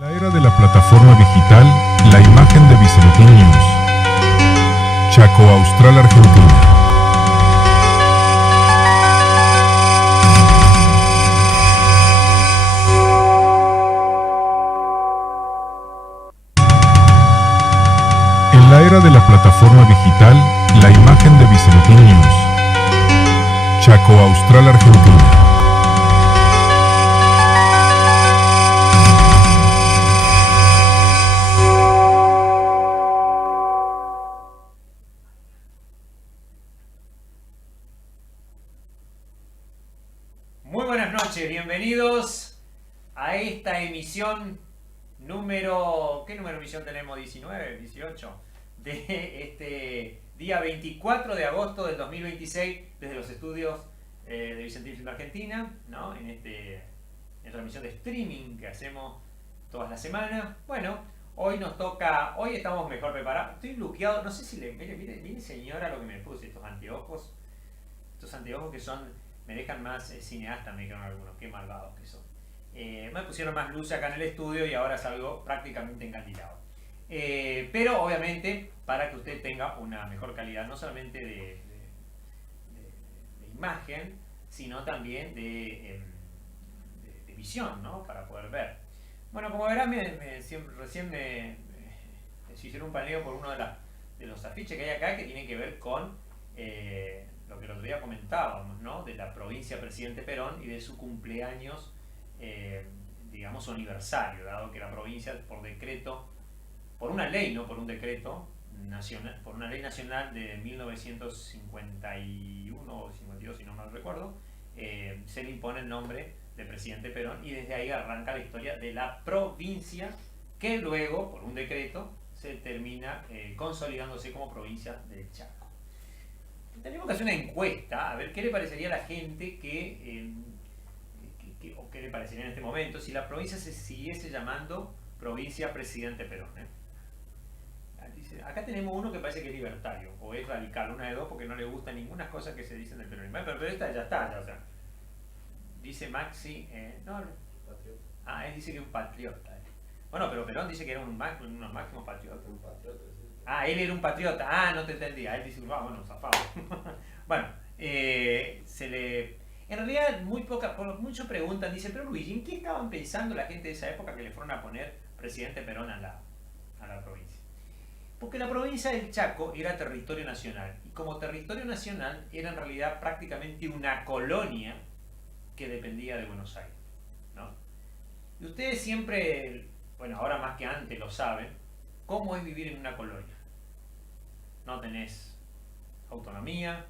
La era de la plataforma digital, la imagen de Vicelotín News. Chaco Austral, Argentina. En la era de la plataforma digital, la imagen de Vicelotín News. Chaco Austral, Argentina. Muy buenas noches, bienvenidos a esta emisión número... ¿Qué número de emisión tenemos? ¿19? ¿18? De este día 24 de agosto del 2026 desde los estudios de Vicentín Film Argentina, ¿no? En esta emisión de streaming que hacemos todas las semanas. Bueno, hoy nos toca... Hoy estamos mejor preparados. Estoy bloqueado, no sé si le... Mire señora lo que me puse, estos anteojos. Estos anteojos que son... Me dejan más cineasta, me dijeron algunos, qué malvados que son. Me pusieron más luz acá en el estudio y ahora salgo prácticamente encandilado. Pero obviamente para que usted tenga una mejor calidad, no solamente de imagen, sino también de visión, ¿no? Para poder ver. Bueno, como verán, recién me hicieron un paneo por uno de los afiches que hay acá que tienen que ver con... lo que el otro día comentábamos, ¿no? De la provincia Presidente Perón y de su cumpleaños, digamos, aniversario, dado que la provincia, por decreto, por una ley, no por un decreto nacional, por una ley nacional de 1951 o 52, si no mal recuerdo, se le impone el nombre de Presidente Perón y desde ahí arranca la historia de la provincia que luego, por un decreto, se termina consolidándose como provincia del Chaco. Tenemos que hacer una encuesta, a ver qué le parecería a la gente o qué le parecería en este momento si la provincia se siguiese llamando Provincia Presidente Perón. Acá tenemos uno que parece que es libertario o es radical, una de dos, porque no le gusta ninguna cosa que se dicen del peronismo. Pero esta ya está, ya, o sea, dice Maxi, no, él dice que es un patriota. Bueno, pero Perón dice que era unos máximos patriotas. Un patriota. Él era un patriota. No te entendía. Él dice, bueno, zafado. Bueno, en realidad, muchos preguntan, dicen, pero Luigi, ¿en qué estaban pensando la gente de esa época que le fueron a poner Presidente Perón a la provincia? Porque la provincia del Chaco era territorio nacional. Y como territorio nacional, era en realidad prácticamente una colonia que dependía de Buenos Aires, ¿no? Y ustedes siempre, bueno, ahora más que antes lo saben, cómo es vivir en una colonia. No tenés autonomía,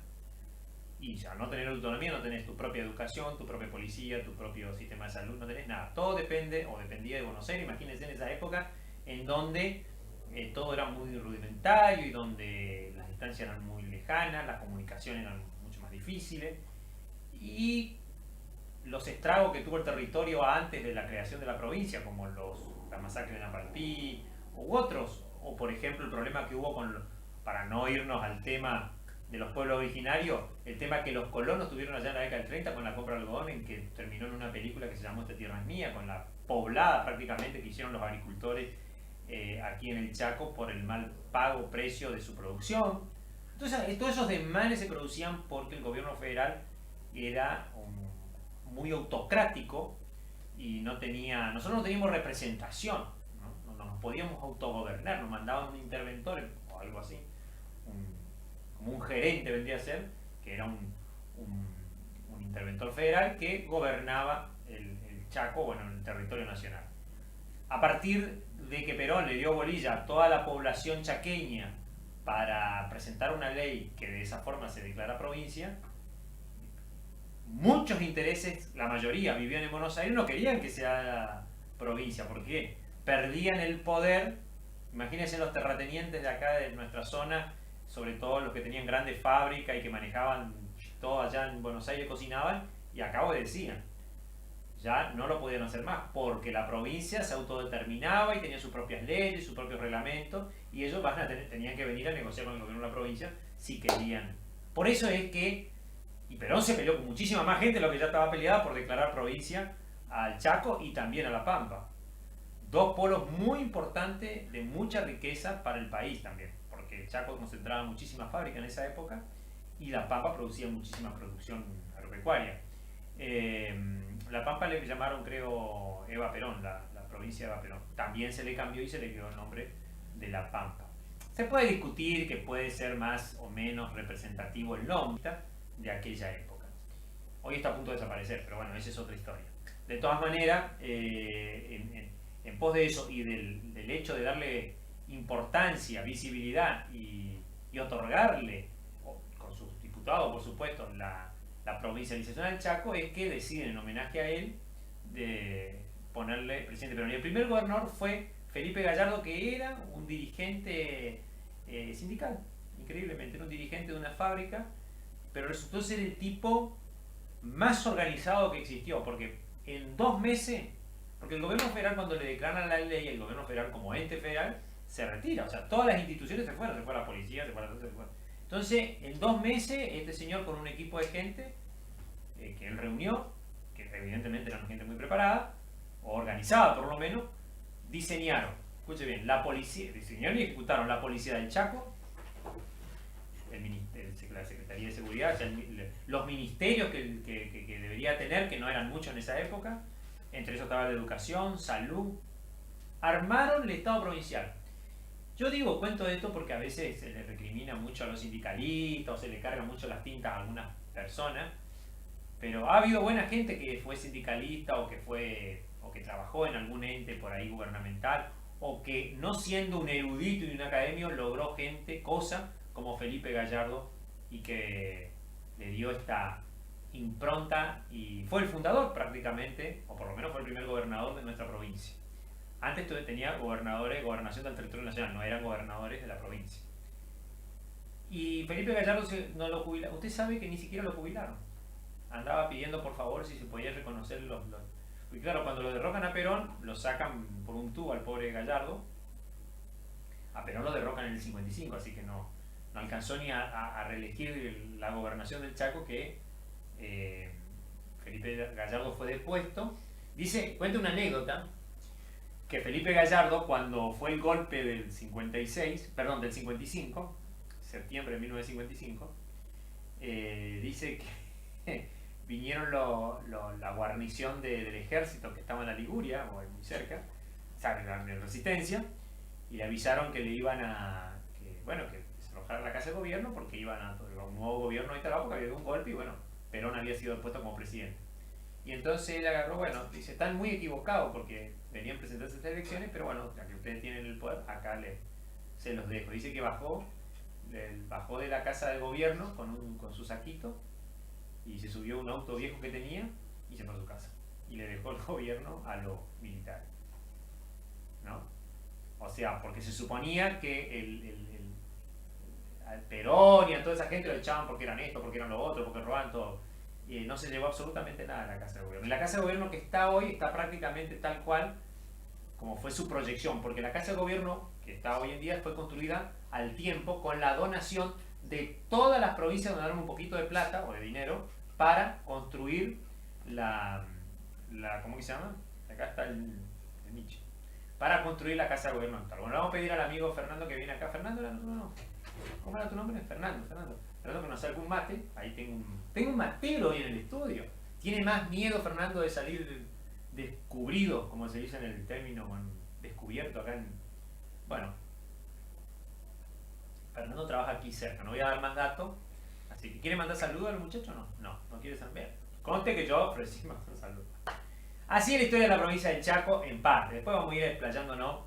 y ya no tener autonomía no tenés tu propia educación, tu propia policía, tu propio sistema de salud, no tenés nada. Todo depende o dependía de Buenos Aires. Imagínense en esa época en donde todo era muy rudimentario y donde las distancias eran muy lejanas, las comunicaciones eran mucho más difíciles y los estragos que tuvo el territorio antes de la creación de la provincia, como la masacre de Nampalpí u otros, o por ejemplo el problema que hubo para no irnos al tema de los pueblos originarios, el tema que los colonos tuvieron allá en la década del 30 con la compra de algodón, en que terminó en una película que se llamó Esta tierra es mía, con la poblada prácticamente que hicieron los agricultores aquí en el Chaco por el mal pago precio de su producción. Entonces todos esos desmanes se producían porque el gobierno federal era muy autocrático y nosotros no teníamos representación, no nos podíamos autogobernar, nos mandaban un interventor o algo así, como un gerente vendría a ser, que era un interventor federal que gobernaba el Chaco, bueno, el territorio nacional. A partir de que Perón le dio bolilla a toda la población chaqueña para presentar una ley que de esa forma se declara provincia, muchos intereses, la mayoría vivían en Buenos Aires, no querían que sea provincia, porque perdían el poder. Imagínense los terratenientes de acá de nuestra zona, sobre todo los que tenían grandes fábricas y que manejaban todo allá en Buenos Aires, cocinaban, y acá obedecían. Ya no lo podían hacer más, porque la provincia se autodeterminaba y tenía sus propias leyes, sus propios reglamentos, y ellos tenían que venir a negociar con el gobierno de la provincia si querían. Por eso es que, y Perón se peleó con muchísima más gente de lo que ya estaba peleada por declarar provincia al Chaco y también a La Pampa. dos polos muy importantes de mucha riqueza para el país también, porque Chaco concentraba muchísimas fábricas en esa época y La Pampa producía muchísima producción agropecuaria. La Pampa le llamaron, creo, Eva Perón, la provincia de Eva Perón. También se le cambió y se le quedó el nombre de La Pampa. Se puede discutir que puede ser más o menos representativo el nombre de aquella época. Hoy está a punto de desaparecer, pero bueno, esa es otra historia. De todas maneras, en pos de eso y del hecho de darle importancia, visibilidad y otorgarle, con sus diputados por supuesto, la provincialización del Chaco, es que deciden en homenaje a él de ponerle presidente Perón. Y el primer gobernador fue Felipe Gallardo, que era un dirigente sindical, increíblemente, era un dirigente de una fábrica, pero resultó ser el tipo más organizado que existió, porque en 2 meses, porque el gobierno federal, cuando le declaran la ley, el gobierno federal como ente federal se retira, o sea, todas las instituciones se fueron, se fue la policía, se fue la... Entonces, en 2 meses, este señor con un equipo de gente que él reunió, que evidentemente eran gente muy preparada, o organizada por lo menos, diseñaron, escuche bien, diseñaron y ejecutaron la policía del Chaco, la Secretaría de Seguridad, o sea, los ministerios que debería tener, que no eran muchos en esa época, entre eso estaba la educación, salud, armaron el Estado provincial. Yo cuento esto porque a veces se le recrimina mucho a los sindicalistas, o se le cargan mucho las tintas a algunas personas, pero ha habido buena gente que fue sindicalista o que trabajó en algún ente por ahí gubernamental, o que no siendo un erudito y un academio logró cosa como Felipe Gallardo, y que le dio esta impronta y fue el fundador prácticamente, o por lo menos fue el primer gobernador de nuestra provincia. Antes tenía gobernación del territorio nacional, no eran gobernadores de la provincia. Y Felipe Gallardo no lo jubilaron. Usted sabe que ni siquiera lo jubilaron. Andaba pidiendo por favor si se podía reconocer y claro, cuando lo derrocan a Perón, lo sacan por un tubo al pobre Gallardo. A Perón lo derrocan en el 55, así que no alcanzó ni a reelegir la gobernación del Chaco, que Felipe Gallardo fue depuesto. Cuenta una anécdota, que Felipe Gallardo, cuando fue el golpe del 55, septiembre de 1955, dice que vinieron la guarnición del ejército que estaba en la Liguria, o muy cerca, de Resistencia, y le avisaron que le iban que se arrojara la casa de gobierno porque iban a un nuevo gobierno instalado porque había habido un golpe y Perón había sido puesto como presidente. Y entonces él agarró, dice, están muy equivocados porque venían a presentarse estas elecciones, pero ya que ustedes tienen el poder, acá se los dejo. Dice que bajó de la casa del gobierno con su saquito y se subió a un auto viejo que tenía y se fue a su casa. Y le dejó el gobierno a los militares, ¿no? O sea, porque se suponía que al Perón y a toda esa gente lo echaban porque eran esto, porque eran lo otro, porque robaban todo. Y no se llevó absolutamente nada a la Casa de Gobierno. Y la Casa de Gobierno que está hoy está prácticamente tal cual como fue su proyección, porque la Casa de Gobierno que está hoy en día fue construida al tiempo con la donación de todas las provincias. Donaron un poquito de plata o de dinero para construir ¿cómo que se llama? Acá está el nicho. Para construir la Casa de Gobierno actual. Bueno, le vamos a pedir al amigo Fernando que viene acá. Fernando, no. ¿Cómo era tu nombre? Fernando, que nos salga un mate. Ahí tengo un matero hoy en el estudio. Tiene más miedo Fernando de salir descubrido, como se dice en el término descubierto acá Bueno, Fernando trabaja aquí cerca, no voy a dar más datos. Así que, ¿quiere mandar saludos al muchacho? No quiere saber. Conste que yo ofrecí mandar un saludo. Así es la historia de la provincia del Chaco en parte. Después vamos a ir explayándonos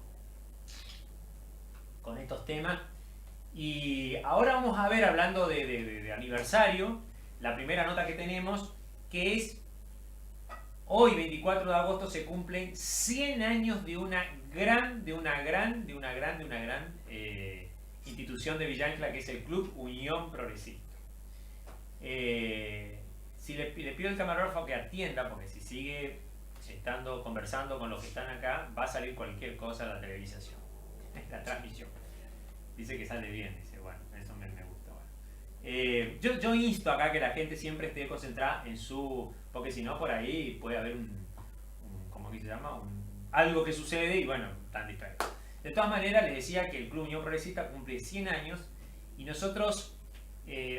con estos temas. Y ahora vamos a ver, hablando de aniversario, la primera nota que tenemos, que es hoy, 24 de agosto, se cumplen 100 años de una gran institución de Villa Ángela, que es el Club Unión Progresista. Si le pido al camarógrafo que atienda, porque si sigue conversando con los que están acá, va a salir cualquier cosa en la televisación, la transmisión. Dice que sale bien, dice, bueno, eso me gusta. Yo insto acá que la gente siempre esté concentrada en porque si no por ahí puede haber ¿cómo que se llama? algo que sucede y bueno, están distraídos. De todas maneras, les decía que el Club Unión Progresista cumple 100 años y nosotros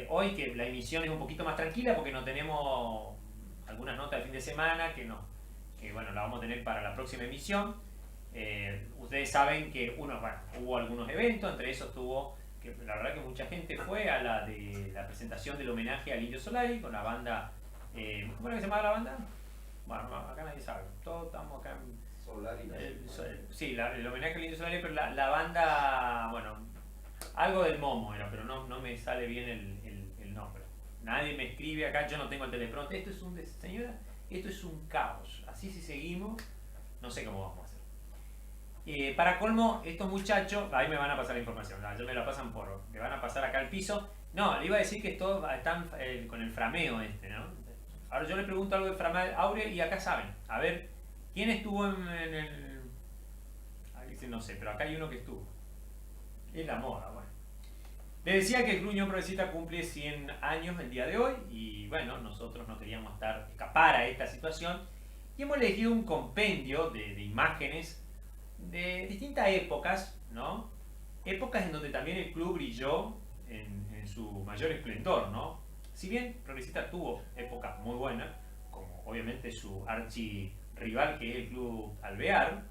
hoy, que la emisión es un poquito más tranquila porque no tenemos algunas notas de fin de semana que bueno, la vamos a tener para la próxima emisión. Ustedes saben que hubo algunos eventos, entre esos que la verdad que mucha gente fue a la de la presentación del homenaje al Indio Solari con la banda, ¿cómo era que se llamaba la banda? Bueno, acá nadie sabe, todos estamos acá en Solari. sí, el homenaje al Indio Solari, pero la banda, bueno, algo del Momo era, pero no me sale bien el nombre. Nadie me escribe acá, yo no tengo el teleprompter. Señora, esto es un caos. Así si seguimos, no sé cómo vamos a hacer. Para colmo, estos muchachos, ahí me van a pasar la información, ya me la pasan me van a pasar acá al piso. No, le iba a decir que todos están con el frameo ¿no? Ahora yo le pregunto algo de Frameo Aure y acá saben. A ver, ¿quién estuvo en el...? Ahí no sé, pero acá hay uno que estuvo. Es la moda, bueno. Les decía que el Club Unión Progresista cumple 100 años el día de hoy y bueno, nosotros no queríamos escapar a esta situación y hemos elegido un compendio de imágenes de distintas épocas, ¿no? Épocas en donde también el club brilló en su mayor esplendor, ¿no? Si bien Progresista tuvo épocas muy buenas, como obviamente su archirrival que es el Club Alvear,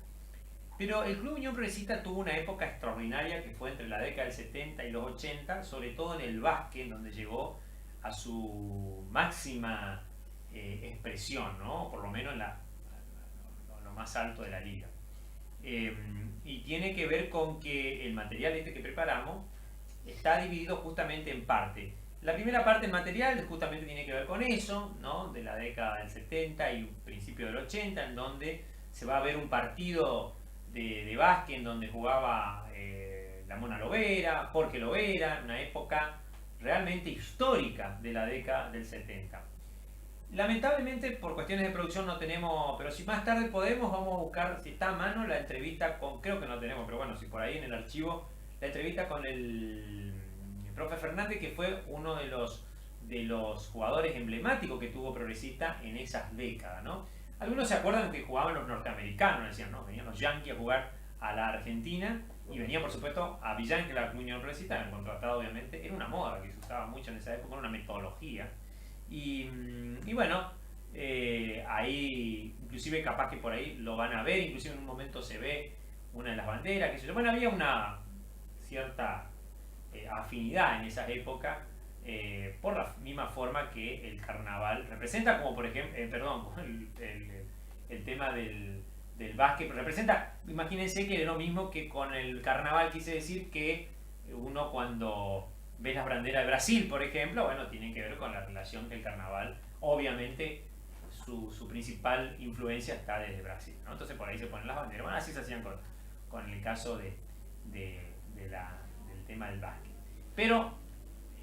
pero el Club Unión Progresista tuvo una época extraordinaria que fue entre la década del 70 y los 80, sobre todo en el básquet, donde llegó a su máxima expresión, ¿no? Por lo menos lo más alto de la liga. Y tiene que ver con que el material que preparamos está dividido justamente en parte. La primera parte del material justamente tiene que ver con eso, ¿no? De la década del 70 y principio del 80, en donde se va a ver un partido de básquet en donde jugaba la Mona Lovera, Jorge Lovera, una época realmente histórica de la década del 70. Lamentablemente por cuestiones de producción no tenemos, pero si más tarde podemos, vamos a buscar, si está a mano, la entrevista creo que no tenemos, pero bueno, si por ahí en el archivo, la entrevista con el profe Fernández, que fue uno de los jugadores emblemáticos que tuvo Progresista en esas décadas, ¿no? Algunos se acuerdan que jugaban los norteamericanos, decían, ¿no? Venían los Yankees a jugar a la Argentina y venían, por supuesto, a Villán, que era la Unión Progresista, en el contratado, obviamente. Era una moda que se usaba mucho en esa época, una metodología. Y bueno, ahí, inclusive capaz que por ahí lo van a ver, inclusive en un momento se ve una de las banderas, que se yo. Bueno, había una cierta afinidad en esa época. Por la misma forma que el carnaval representa, como por ejemplo, el tema del básquet, representa, imagínense que es lo mismo que con el carnaval, quise decir que uno cuando ve las banderas de Brasil, por ejemplo, bueno, tiene que ver con la relación que el carnaval, obviamente, su principal influencia está desde Brasil, ¿no? Entonces por ahí se ponen las banderas, bueno, así se hacían con el caso del tema del básquet. Pero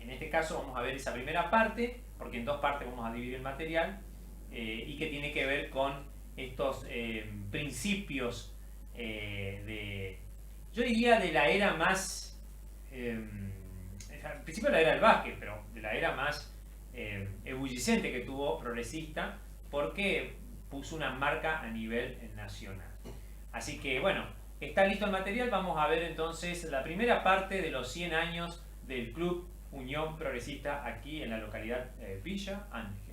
en este caso vamos a ver esa primera parte, porque en dos partes vamos a dividir el material, y que tiene que ver con estos principios yo diría de la era más, al principio de la era del básquet, pero de la era más ebullicente que tuvo Progresista, porque puso una marca a nivel nacional. Así que bueno, está listo el material, vamos a ver entonces la primera parte de los 100 años del Club Unión Progresista aquí en la localidad Villa Ángela.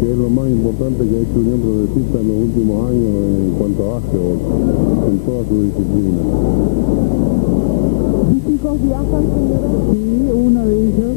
¿Qué es lo más importante que ha hecho Unión Progresista en los últimos años en cuanto a básquetbol, en toda su disciplina? ¿Mis hijos viajan, señora? Sí, una de ellas.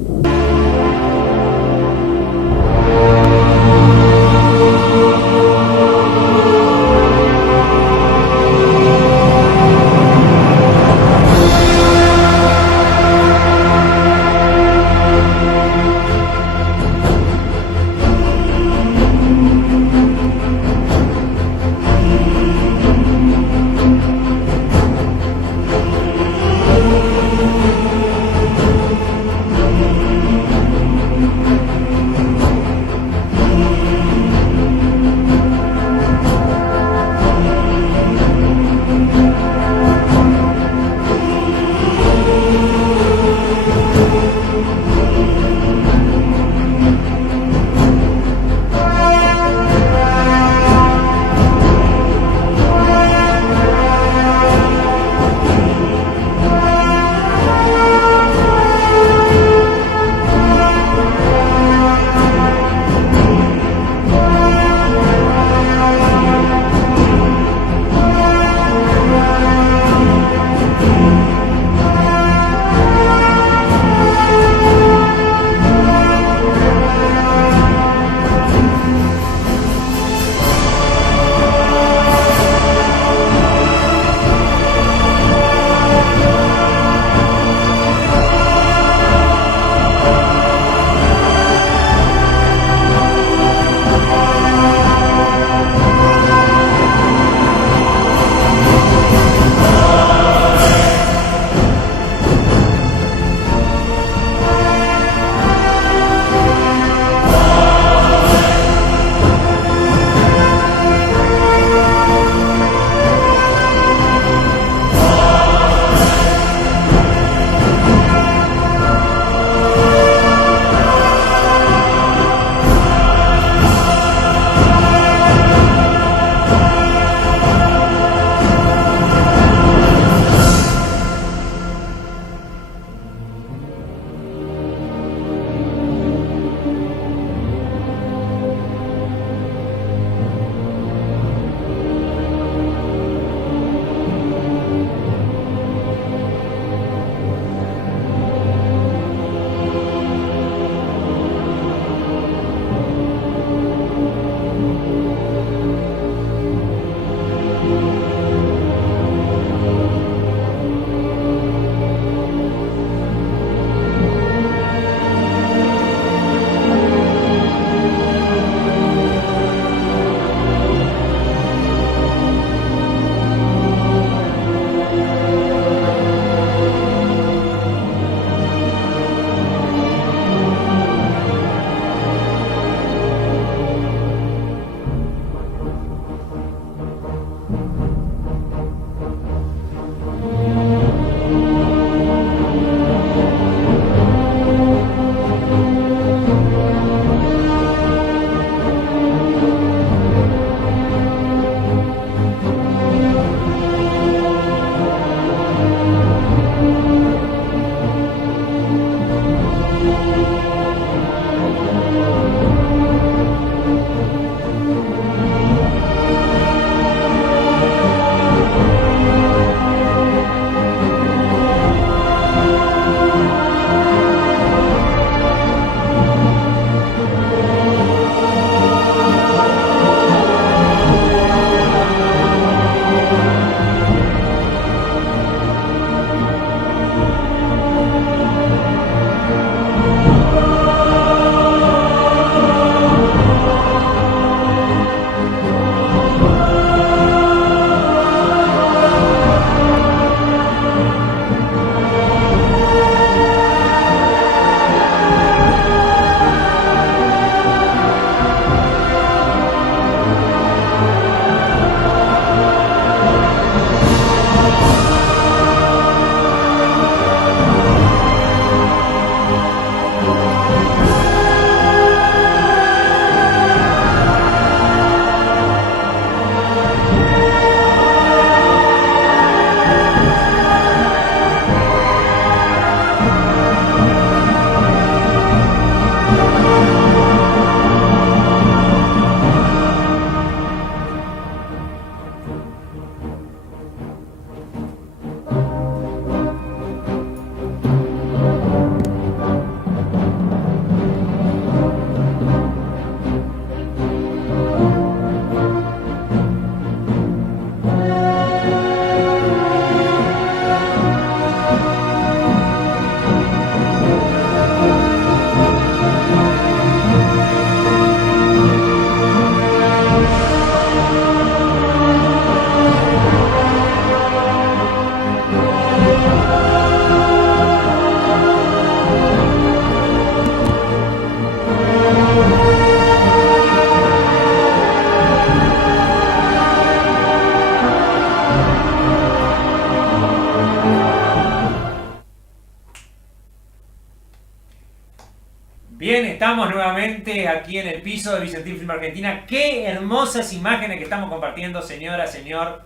Estamos nuevamente aquí en el piso de Vicentín Film Argentina. Qué hermosas imágenes que estamos compartiendo, señora, señor.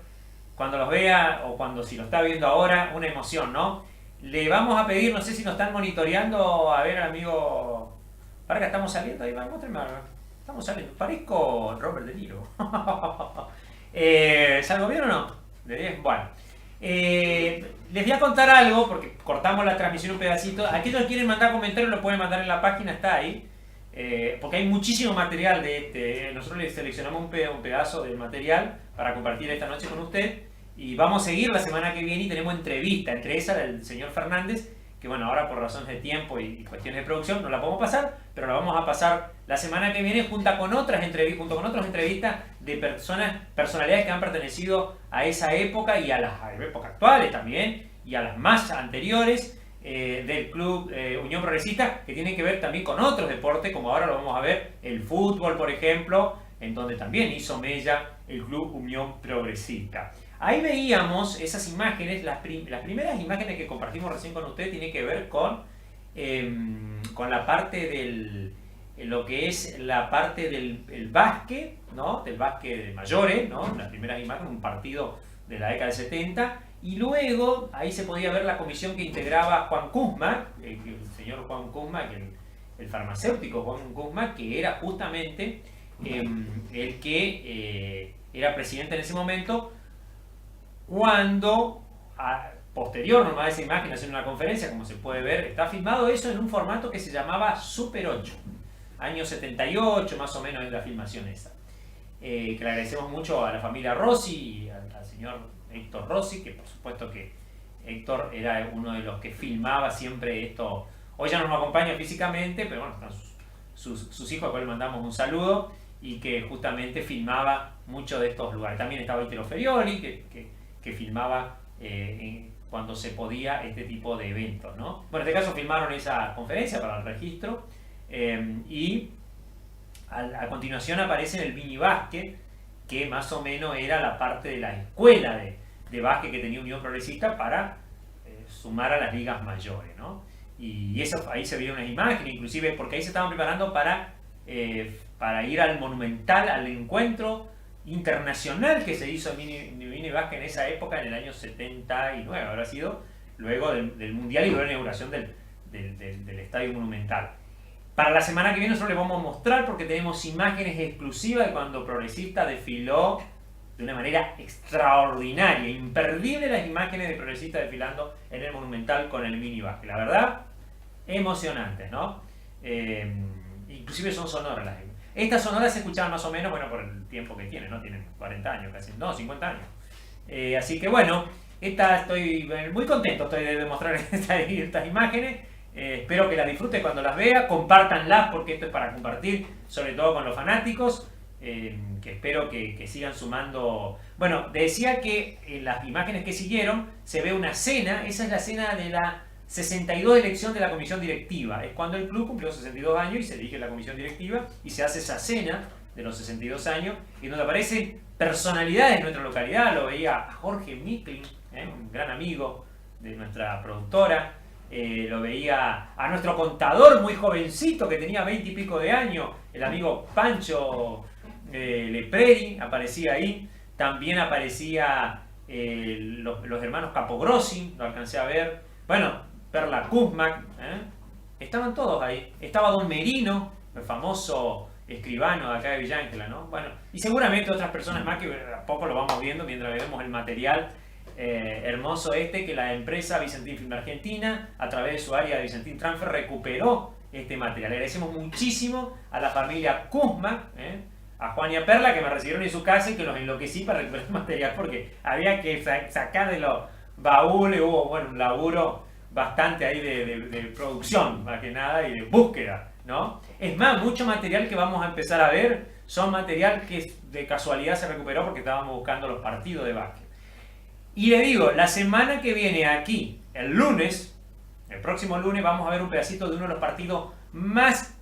Cuando los vea o cuando si lo está viendo ahora, una emoción, ¿no? Le vamos a pedir, no sé si nos están monitoreando, a ver, amigo. Para que estamos saliendo ahí, muéstrame. Estamos saliendo. Parezco Robert De Niro. ¿Salgo bien o no? ¿De 10? Bueno. Les voy a contar algo, porque cortamos la transmisión un pedacito. Aquellos que quieren mandar comentarios lo pueden mandar en la página, está ahí. Porque hay muchísimo material de este. Nosotros les seleccionamos un pedazo del material para compartir esta noche con usted. Y vamos a seguir la semana que viene y tenemos entrevista, entre esas del señor Fernández, que bueno, ahora por razones de tiempo y cuestiones de producción no la podemos pasar, pero la vamos a pasar la semana que viene junto con otras entrevistas de personalidades que han pertenecido a esa época y a las épocas actuales también, y a las más anteriores del Club Unión Progresista, que tienen que ver también con otros deportes, como ahora lo vamos a ver, el fútbol, por ejemplo, en donde también hizo mella el Club Unión Progresista. Ahí veíamos esas imágenes, las primeras imágenes que compartimos recién con usted tienen que ver con la parte del, lo que es la parte del básquet, ¿no? Del básquet de mayores, ¿no? Las primeras imágenes, un partido de la década del 70, y luego ahí se podía ver la comisión que integraba Juan Kuzma, el señor Juan Kuzma, el farmacéutico Juan Kuzma, que era justamente el que era presidente en ese momento, cuando, posterior nomás a esa imagen, haciendo una conferencia, como se puede ver, está filmado eso en un formato que se llamaba Super 8, año 78 más o menos es la filmación esa. Que le agradecemos mucho a la familia Rossi y al señor Héctor Rossi, que por supuesto que Héctor era uno de los que filmaba siempre esto. Hoy ya no nos acompaña físicamente, pero bueno, están sus hijos, a los que le mandamos un saludo, y que justamente filmaba muchos de estos lugares. También estaba Italo Ferioli, que filmaba cuando se podía este tipo de eventos, ¿no? Bueno, en este caso filmaron esa conferencia para el registro y a continuación aparece el mini básquet, que más o menos era la parte de la escuela de básquet que tenía Unión Progresista para sumar a las ligas mayores, ¿no? Y eso, ahí se vieron unas imágenes, inclusive porque ahí se estaban preparando para ir al Monumental, al encuentro internacional que se hizo en mini básquet en esa época, en el año 79 habrá sido, luego del Mundial y luego la inauguración del Estadio Monumental. Para la semana que viene nosotros les vamos a mostrar, porque tenemos imágenes exclusivas de cuando Progresista desfiló de una manera extraordinaria, imperdible las imágenes de Progresista desfilando en el Monumental con el mini básquet. La verdad, emocionantes, ¿no? Inclusive son sonoras las imágenes. Estas sonoras se escuchaban más o menos, bueno, por el tiempo que tienen, ¿no? Tienen 40 años casi, no, 50 años. Así que bueno, estoy muy contento de mostrar estas imágenes. Espero que las disfruten cuando las vea, compártanlas porque esto es para compartir, sobre todo con los fanáticos, que espero que sigan sumando. Bueno, decía que en las imágenes que siguieron se ve una cena, esa es la cena de la 62 elección de la comisión directiva. Es cuando el club cumplió 62 años y se elige la comisión directiva y se hace esa cena de los 62 años y donde aparecen personalidades de nuestra localidad. Lo veía a Jorge Micklin, un gran amigo de nuestra productora. Lo veía a nuestro contador muy jovencito que tenía 20 y pico de años, el amigo Pancho Lepreri aparecía ahí. También aparecía los hermanos Capogrossi, lo alcancé a ver. Bueno, Perla Kuzma, estaban todos ahí. Estaba Don Merino, el famoso escribano de acá de Villa Ángela, ¿no? Bueno, y seguramente otras personas más que a poco lo vamos viendo mientras vemos el material hermoso que la empresa Vicentín Film Argentina, a través de su área de Vicentín Transfer, recuperó este material. Le agradecemos muchísimo a la familia Kuzma, a Juan y a Perla, que me recibieron en su casa y que los enloquecí para recuperar el material, porque había que sacar de los baúles. Hubo, bueno, un laburo bastante ahí de producción, más que nada, y de búsqueda, ¿no? Es más, mucho material que vamos a empezar a ver son material que de casualidad se recuperó porque estábamos buscando los partidos de básquet. Y le digo, la semana que viene aquí, el lunes, el próximo lunes, vamos a ver un pedacito de uno de los partidos más,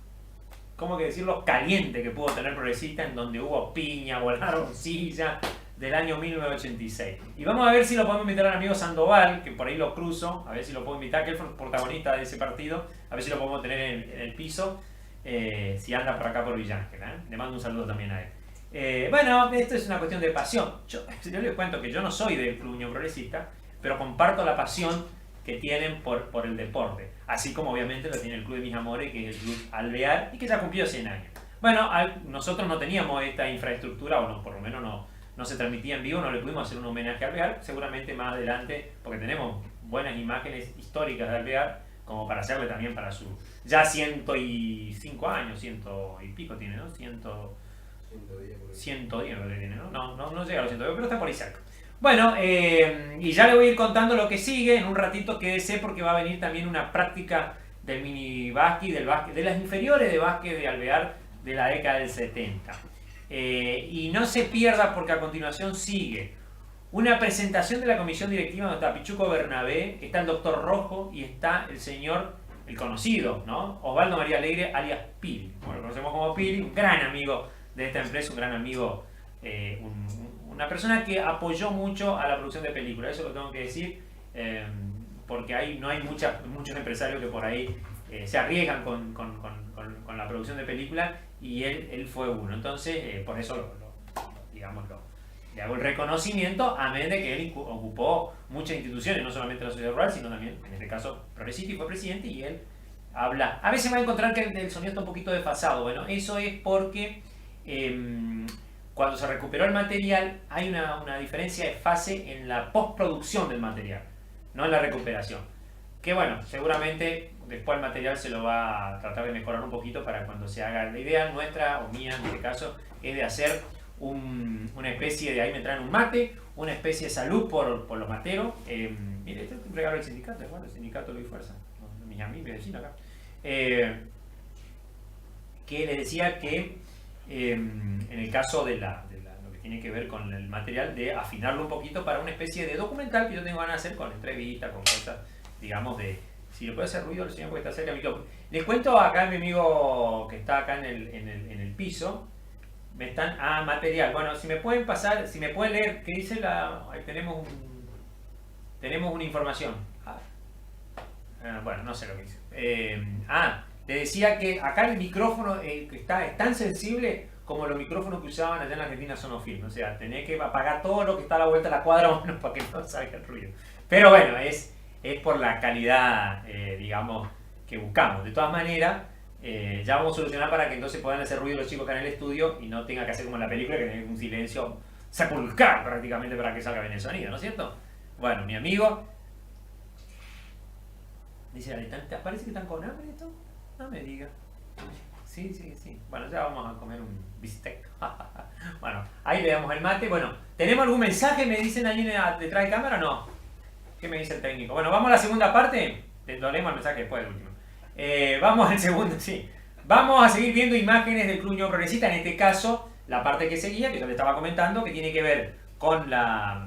¿cómo que decirlo?, caliente que pudo tener Progresista, en donde hubo piña, volaron sillas, del año 1986. Y vamos a ver si lo podemos invitar al amigo Sandoval, que por ahí lo cruzo, a ver si lo puedo invitar, que él fue el protagonista de ese partido, a ver si lo podemos tener en el piso. si anda por acá por Villa Ángel, le mando un saludo también a él. Bueno, esto es una cuestión de pasión. Yo les cuento que yo no soy del Club Unión Progresista, pero comparto la pasión que tienen por el deporte, así como obviamente lo tiene el Club de Mis Amores, que es el Club Alvear, y que ya cumplió 100 años. Bueno, nosotros no teníamos esta infraestructura, o no, por lo menos no se transmitía en vivo, no le pudimos hacer un homenaje a Alvear, seguramente más adelante, porque tenemos buenas imágenes históricas de Alvear, como para hacerle también para su ya 105 años, 100 y pico tiene, ¿no? 110 creo que tiene, ¿no? No llega a los 110, pero está por ahí cerca. Bueno, y ya le voy a ir contando lo que sigue en un ratito, quédese, porque va a venir también una práctica del mini básquet, de las inferiores de básquet de Alvear de la década del 70. Y no se pierda, porque a continuación sigue una presentación de la comisión directiva donde está Pichuco Bernabé, está el doctor Rojo y está el señor, el conocido, ¿no? Osvaldo María Alegre, alias Pili. Como lo conocemos como Pili, un gran amigo de esta empresa, un gran amigo, una persona que apoyó mucho a la producción de películas, eso lo tengo que decir, porque no hay muchos empresarios que por ahí se arriesgan con la producción de películas, y él fue uno. Entonces, por eso le hago el reconocimiento, amén de que él ocupó muchas instituciones, no solamente la sociedad rural, sino también, en este caso, Progresista, y fue presidente, y él habla. A veces va a encontrar que el sonido está un poquito desfasado. Bueno, eso es porque cuando se recuperó el material hay una diferencia de fase en la postproducción del material, no en la recuperación. Que bueno, seguramente después el material se lo va a tratar de mejorar un poquito para cuando se haga. La idea nuestra, o mía en este caso, es de hacer una especie de, ahí me traen un mate, una especie de salud por los materos. Mire, este es un regalo del sindicato, bueno, el sindicato Luis Fuerza, mis amigos, mis vecinos acá. Que le decía que en el caso de lo que tiene que ver con el material, de afinarlo un poquito para una especie de documental que yo tengo ganas de hacer, con entrevistas, con cosas, digamos, de... Si le puede hacer ruido el señor porque está cerca del micrófono. Les cuento acá a mi amigo que está acá en el piso. Me están... material. Bueno, si me pueden pasar, si me pueden leer, ¿qué dice la...? Ahí tenemos una información. Bueno, no sé lo que dice. Le decía que acá el micrófono que es tan sensible como los micrófonos que usaban allá en la Argentina Sonofilm. O sea, tenés que apagar todo lo que está a la vuelta de la cuadra, bueno, para que no salga el ruido. Pero bueno, es por la calidad, digamos, que buscamos. De todas maneras, ya vamos a solucionar para que entonces puedan hacer ruido los chicos acá en el estudio y no tenga que hacer como en la película, que tenga un silencio sepulcral prácticamente para que salga bien el sonido, ¿no es cierto? Bueno, mi amigo dice, ¿te parece que están con hambre esto? No me diga. Sí. Bueno, ya vamos a comer un bistec. Bueno, ahí le damos el mate. Bueno, ¿tenemos algún mensaje? ¿Me dicen ahí detrás de cámara o no? ¿Qué me dice el técnico? Bueno, vamos a la segunda parte. Lo leemos el mensaje después del último. Vamos al segundo, sí. Vamos a seguir viendo imágenes del Club Unión Progresista. En este caso, la parte que seguía, que yo le estaba comentando, que tiene que ver con la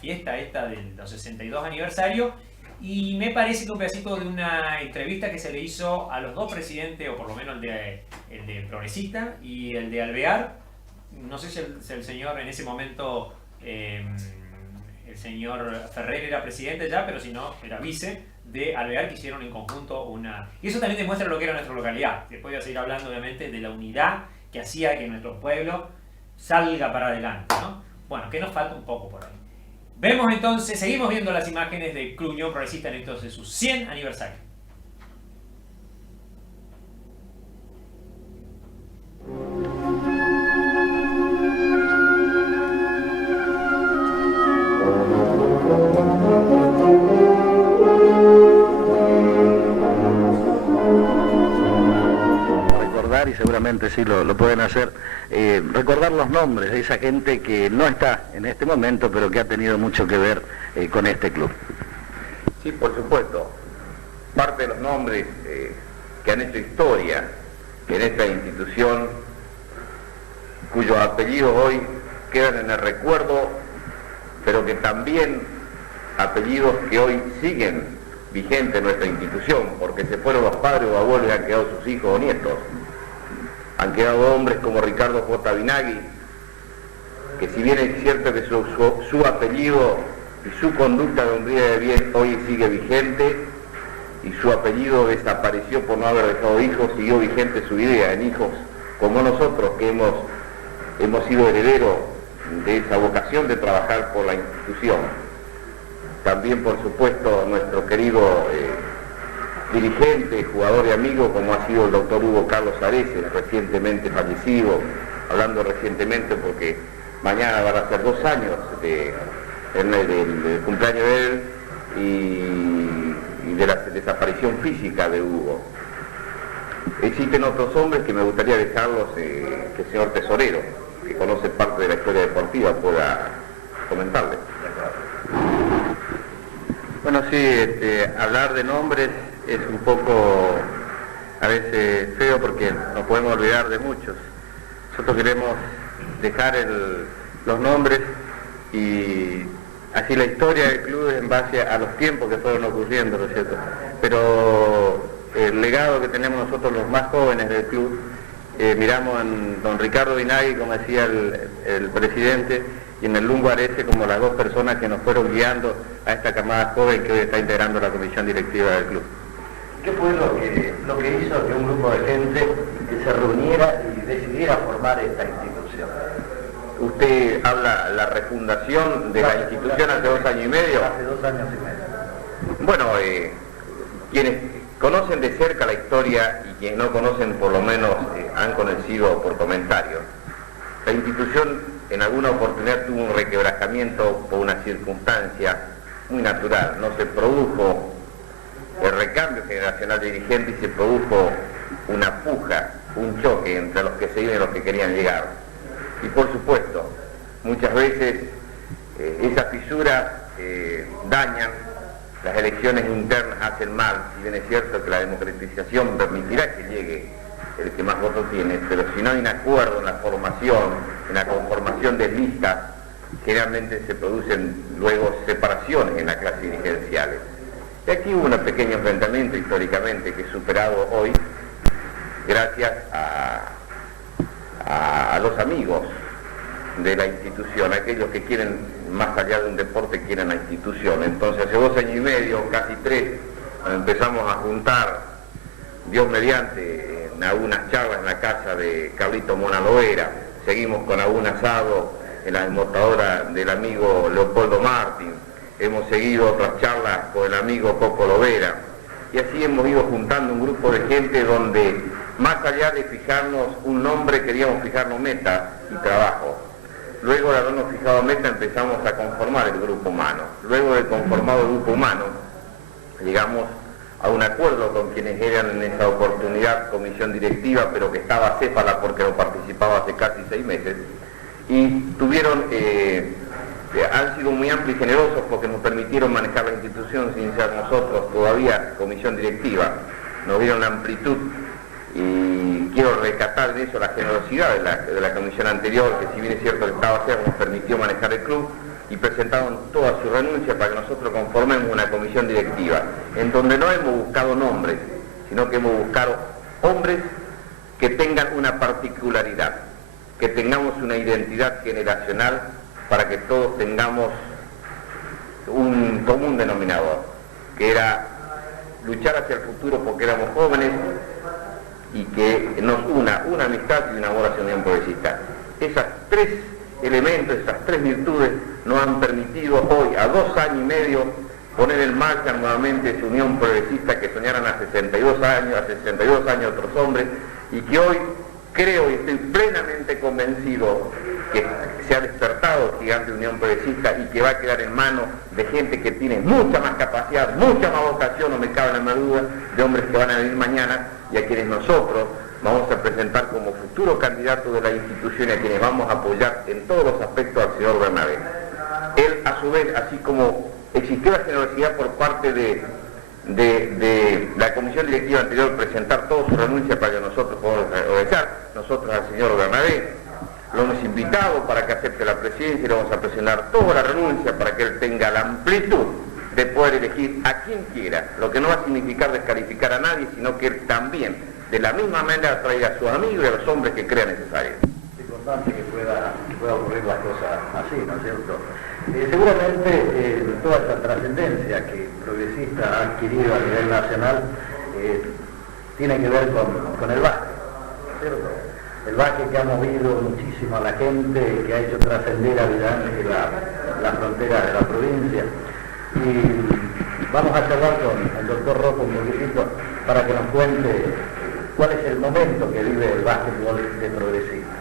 fiesta esta de los 62 aniversarios. Y me parece que un pedacito de una entrevista que se le hizo a los dos presidentes, o por lo menos el de Progresista y el de Alvear. No sé si el señor en ese momento, el señor Ferrer era presidente ya, pero si no, era vice de Alvear, que hicieron en conjunto una... Y eso también demuestra lo que era nuestra localidad. Después voy a seguir hablando, obviamente, de la unidad que hacía que nuestro pueblo salga para adelante, ¿no? Bueno, que nos falta un poco por ahí. Vemos entonces, seguimos viendo las imágenes del Club Unión Progresista en entonces sus 100 aniversarios. Y seguramente sí lo pueden hacer, recordar los nombres de esa gente que no está en este momento, pero que ha tenido mucho que ver con este club. Sí, por supuesto. Parte de los nombres que han hecho historia en esta institución, cuyos apellidos hoy quedan en el recuerdo, pero que también apellidos que hoy siguen vigentes en nuestra institución, porque se fueron los padres o abuelos y han quedado sus hijos o nietos. Han quedado hombres como Ricardo J. Binagui, que si bien es cierto que su apellido y su conducta de hombría de bien hoy sigue vigente, y su apellido desapareció por no haber dejado hijos, siguió vigente su idea en hijos como nosotros, que hemos sido herederos de esa vocación de trabajar por la institución. También, por supuesto, nuestro querido dirigente, jugador y amigo, como ha sido el doctor Hugo Carlos Areces, recientemente fallecido, hablando recientemente porque mañana van a ser 2 años del cumpleaños de él y de la desaparición física de Hugo. Existen otros hombres que me gustaría dejarlos, que el señor tesorero, que conoce parte de la historia deportiva, pueda comentarle. Bueno, sí, hablar de nombres es un poco a veces feo porque nos podemos olvidar de muchos. Nosotros queremos dejar los nombres y así la historia del club en base a los tiempos que fueron ocurriendo, ¿no es cierto? Pero el legado que tenemos nosotros los más jóvenes del club, miramos en don Ricardo Binagui, como decía el presidente, y en el Lungo Areces como las 2 personas que nos fueron guiando a esta camada joven que hoy está integrando la comisión directiva del club. ¿Qué fue lo que hizo que un grupo de gente que se reuniera y decidiera formar esta institución? Usted habla la refundación de la institución hace 2 años y medio. Hace 2 años y medio. Bueno, quienes conocen de cerca la historia y quienes no conocen por lo menos han conocido por comentarios. La institución en alguna oportunidad tuvo un requebrajamiento por una circunstancia muy natural. No se produjo el recambio generacional de dirigentes y se produjo una puja, un choque entre los que se iban y los que querían llegar. Y por supuesto, muchas veces esas fisuras dañan, las elecciones internas hacen mal, si bien es cierto que la democratización permitirá que llegue el que más votos tiene, pero si no hay un acuerdo en la formación, en la conformación de listas, generalmente se producen luego separaciones en las clases dirigenciales. Y aquí hubo un pequeño enfrentamiento históricamente que es superado hoy gracias a los amigos de la institución, aquellos que quieren, más allá de un deporte, quieren la institución. Entonces hace 2 años y medio, casi 3, empezamos a juntar, Dios mediante, en algunas charlas en la casa de Carlito Mona Loera, seguimos con algún asado en la desmotadora del amigo Leopoldo Martín, hemos seguido otras charlas con el amigo Coco Lovera, y así hemos ido juntando un grupo de gente donde, más allá de fijarnos un nombre, queríamos fijarnos meta y trabajo. Luego de habernos fijado meta empezamos a conformar el grupo humano. Luego de conformado el grupo humano, llegamos a un acuerdo con quienes eran en esa oportunidad comisión directiva, pero que estaba céfala porque no participaba hace casi 6 meses, y tuvieron, han sido muy amplios y generosos porque nos permitieron manejar la institución sin ser nosotros todavía comisión directiva, nos dieron amplitud, y quiero rescatar de eso la generosidad de la comisión anterior, que si bien es cierto que estaba cerca, nos permitió manejar el club, y presentaron toda su renuncia para que nosotros conformemos una comisión directiva, en donde no hemos buscado nombres, sino que hemos buscado hombres que tengan una particularidad, que tengamos una identidad generacional para que todos tengamos un común denominador, que era luchar hacia el futuro porque éramos jóvenes y que nos una amistad y un amor hacia Unión Progresista. Esas 3 elementos, esas 3 virtudes nos han permitido hoy, a 2 años y medio, poner en marcha nuevamente esa Unión Progresista que soñaron hace 62 años otros hombres, y que hoy creo y estoy plenamente convencido que se ha despertado el gigante Unión Progresista y que va a quedar en manos de gente que tiene mucha más capacidad, mucha más vocación, no me cabe la menor duda, de hombres que van a venir mañana y a quienes nosotros vamos a presentar como futuro candidato de la institución y a quienes vamos a apoyar en todos los aspectos al señor Bernabé. Él, a su vez, así como existió la generosidad por parte de la comisión directiva anterior presentar toda su renuncia para que nosotros podamos regresar, nosotros al señor Bernabé lo hemos invitado para que acepte la presidencia y le vamos a presentar toda la renuncia para que él tenga la amplitud de poder elegir a quien quiera, lo que no va a significar descalificar a nadie, sino que él también, de la misma manera, traiga a sus amigos y a los hombres que crea necesarios. Es importante que pueda ocurrir las cosas así, ¿no es cierto? Seguramente toda esta trascendencia que Progresista ha adquirido a nivel nacional tiene que ver con el básquet, ¿cierto? El básquet que ha movido muchísimo a la gente, que ha hecho trascender a la frontera de la provincia. Y vamos a charlar con el doctor Rocco un poquitito para que nos cuente cuál es el momento que vive el básquetbol de Progresista.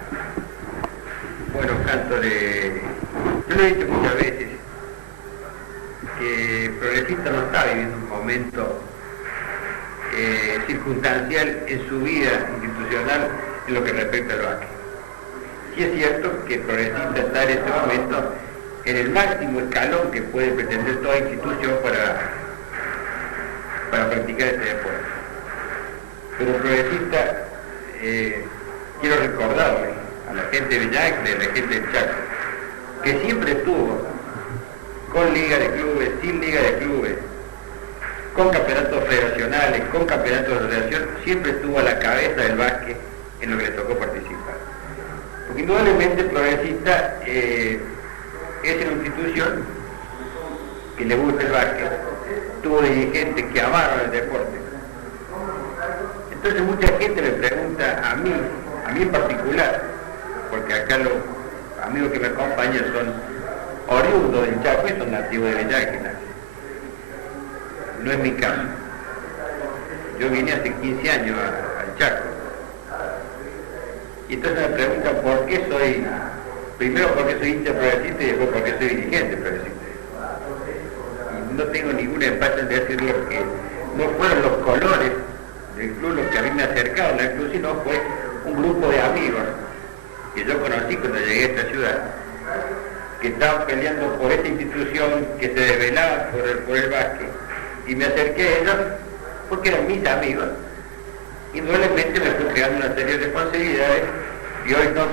Bueno, Cántore, yo lo he dicho muchas veces, que Progresista no está viviendo un momento circunstancial en su vida institucional en lo que respecta al básquet. Sí es cierto que Progresista está en este momento en el máximo escalón que puede pretender toda institución para practicar este deporte. Pero Progresista, quiero recordarle a la gente de Villa Ángeles, a la gente del Chaco, que siempre estuvo con liga de clubes, sin liga de clubes, con campeonatos federacionales, con campeonatos de asociación, siempre estuvo a la cabeza del básquet en lo que le tocó participar. Porque indudablemente Progresista es una institución que le gusta el básquet, tuvo dirigentes que amaron el deporte. Entonces mucha gente me pregunta a mí en particular, porque acá los amigos que me acompañan son oriundos del Chaco y son nativos de Villa Ángeles. No es mi caso. Yo vine hace 15 años al Chaco. Y entonces me preguntan por qué primero porque soy hincha progresista y después porque soy dirigente progresista. Y no tengo ningún empate en decirles que no fueron los colores del club los que a mí me acercaron al club, sino fue un grupo de amigos que yo conocí cuando llegué a esta ciudad, que estaban peleando por esta institución, que se desvelaban por el básquet, y me acerqué a ellos porque eran mis amigos. Indudablemente me fui creando una serie de responsabilidades y hoy no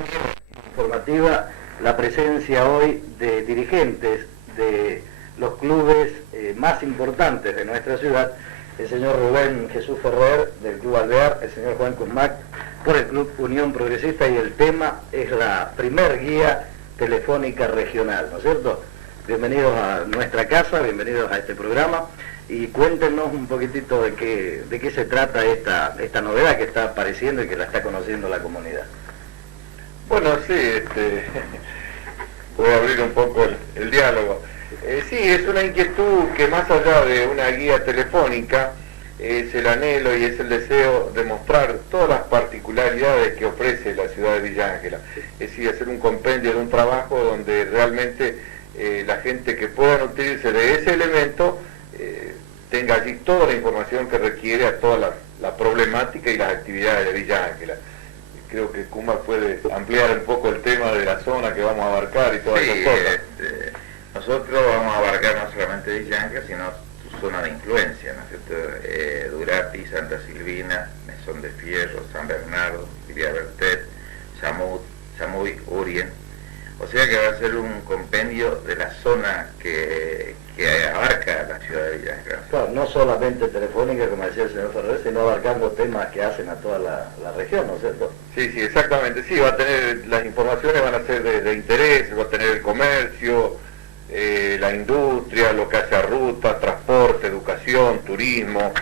informativa la presencia hoy de dirigentes de los clubes más importantes de nuestra ciudad, el señor Rubén Jesús Ferrer del Club Alvear, el señor Juan Cusmac por el Club Unión Progresista, y el tema es la primer guía telefónica regional, ¿no es cierto? Bienvenidos a nuestra casa, bienvenidos a este programa, y cuéntenos un poquitito de qué se trata esta novedad que está apareciendo y que la está conociendo la comunidad. Bueno, sí, voy a abrir un poco el diálogo. Sí, es una inquietud que más allá de una guía telefónica es el anhelo y es el deseo de mostrar todas las particularidades que ofrece la ciudad de Villa Ángela. Es decir, hacer un compendio de un trabajo donde realmente la gente que pueda nutrirse de ese elemento tenga allí toda la información que requiere a toda la problemática y las actividades de Villa Ángela. Creo que Kuma puede ampliar un poco el tema de la zona que vamos a abarcar y todas esas cosas. Nosotros vamos a abarcar no solamente Villa Ángela, sino su zona de influencia, ¿no es cierto? Durati, Santa Silvina, Mesón de Fierro, San Bernardo, Villa Bertet, Samuy, Urien. O sea que va a ser un compendio de la zona que abarca la ciudad de Villa Ángela. Claro, no solamente telefónica, como decía el señor Ferrer, sino abarcando temas que hacen a toda la región, ¿no es cierto? Sí, exactamente, sí, va a tener, las informaciones van a ser de interés, va a tener el comercio, la industria, lo que hace a ruta, transporte, educación, turismo,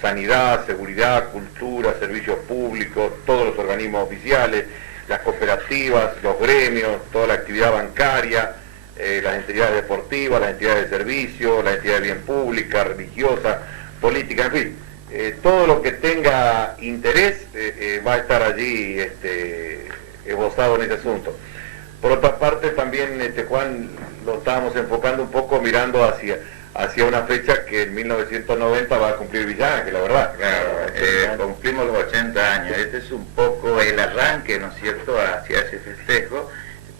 sanidad, seguridad, cultura, servicios públicos, todos los organismos oficiales, las cooperativas, los gremios, toda la actividad bancaria, las entidades deportivas, las entidades de servicio, las entidades de bien pública, religiosa, política, en fin, todo lo que tenga interés va a estar allí esbozado en ese asunto. Por otra parte, también, Juan, lo estábamos enfocando un poco mirando hacia una fecha que en 1990 va a cumplir Villa Ángela, ¿verdad? Claro, cumplimos los 80 años. Este es un poco el arranque, ¿no es cierto?, hacia ese festejo,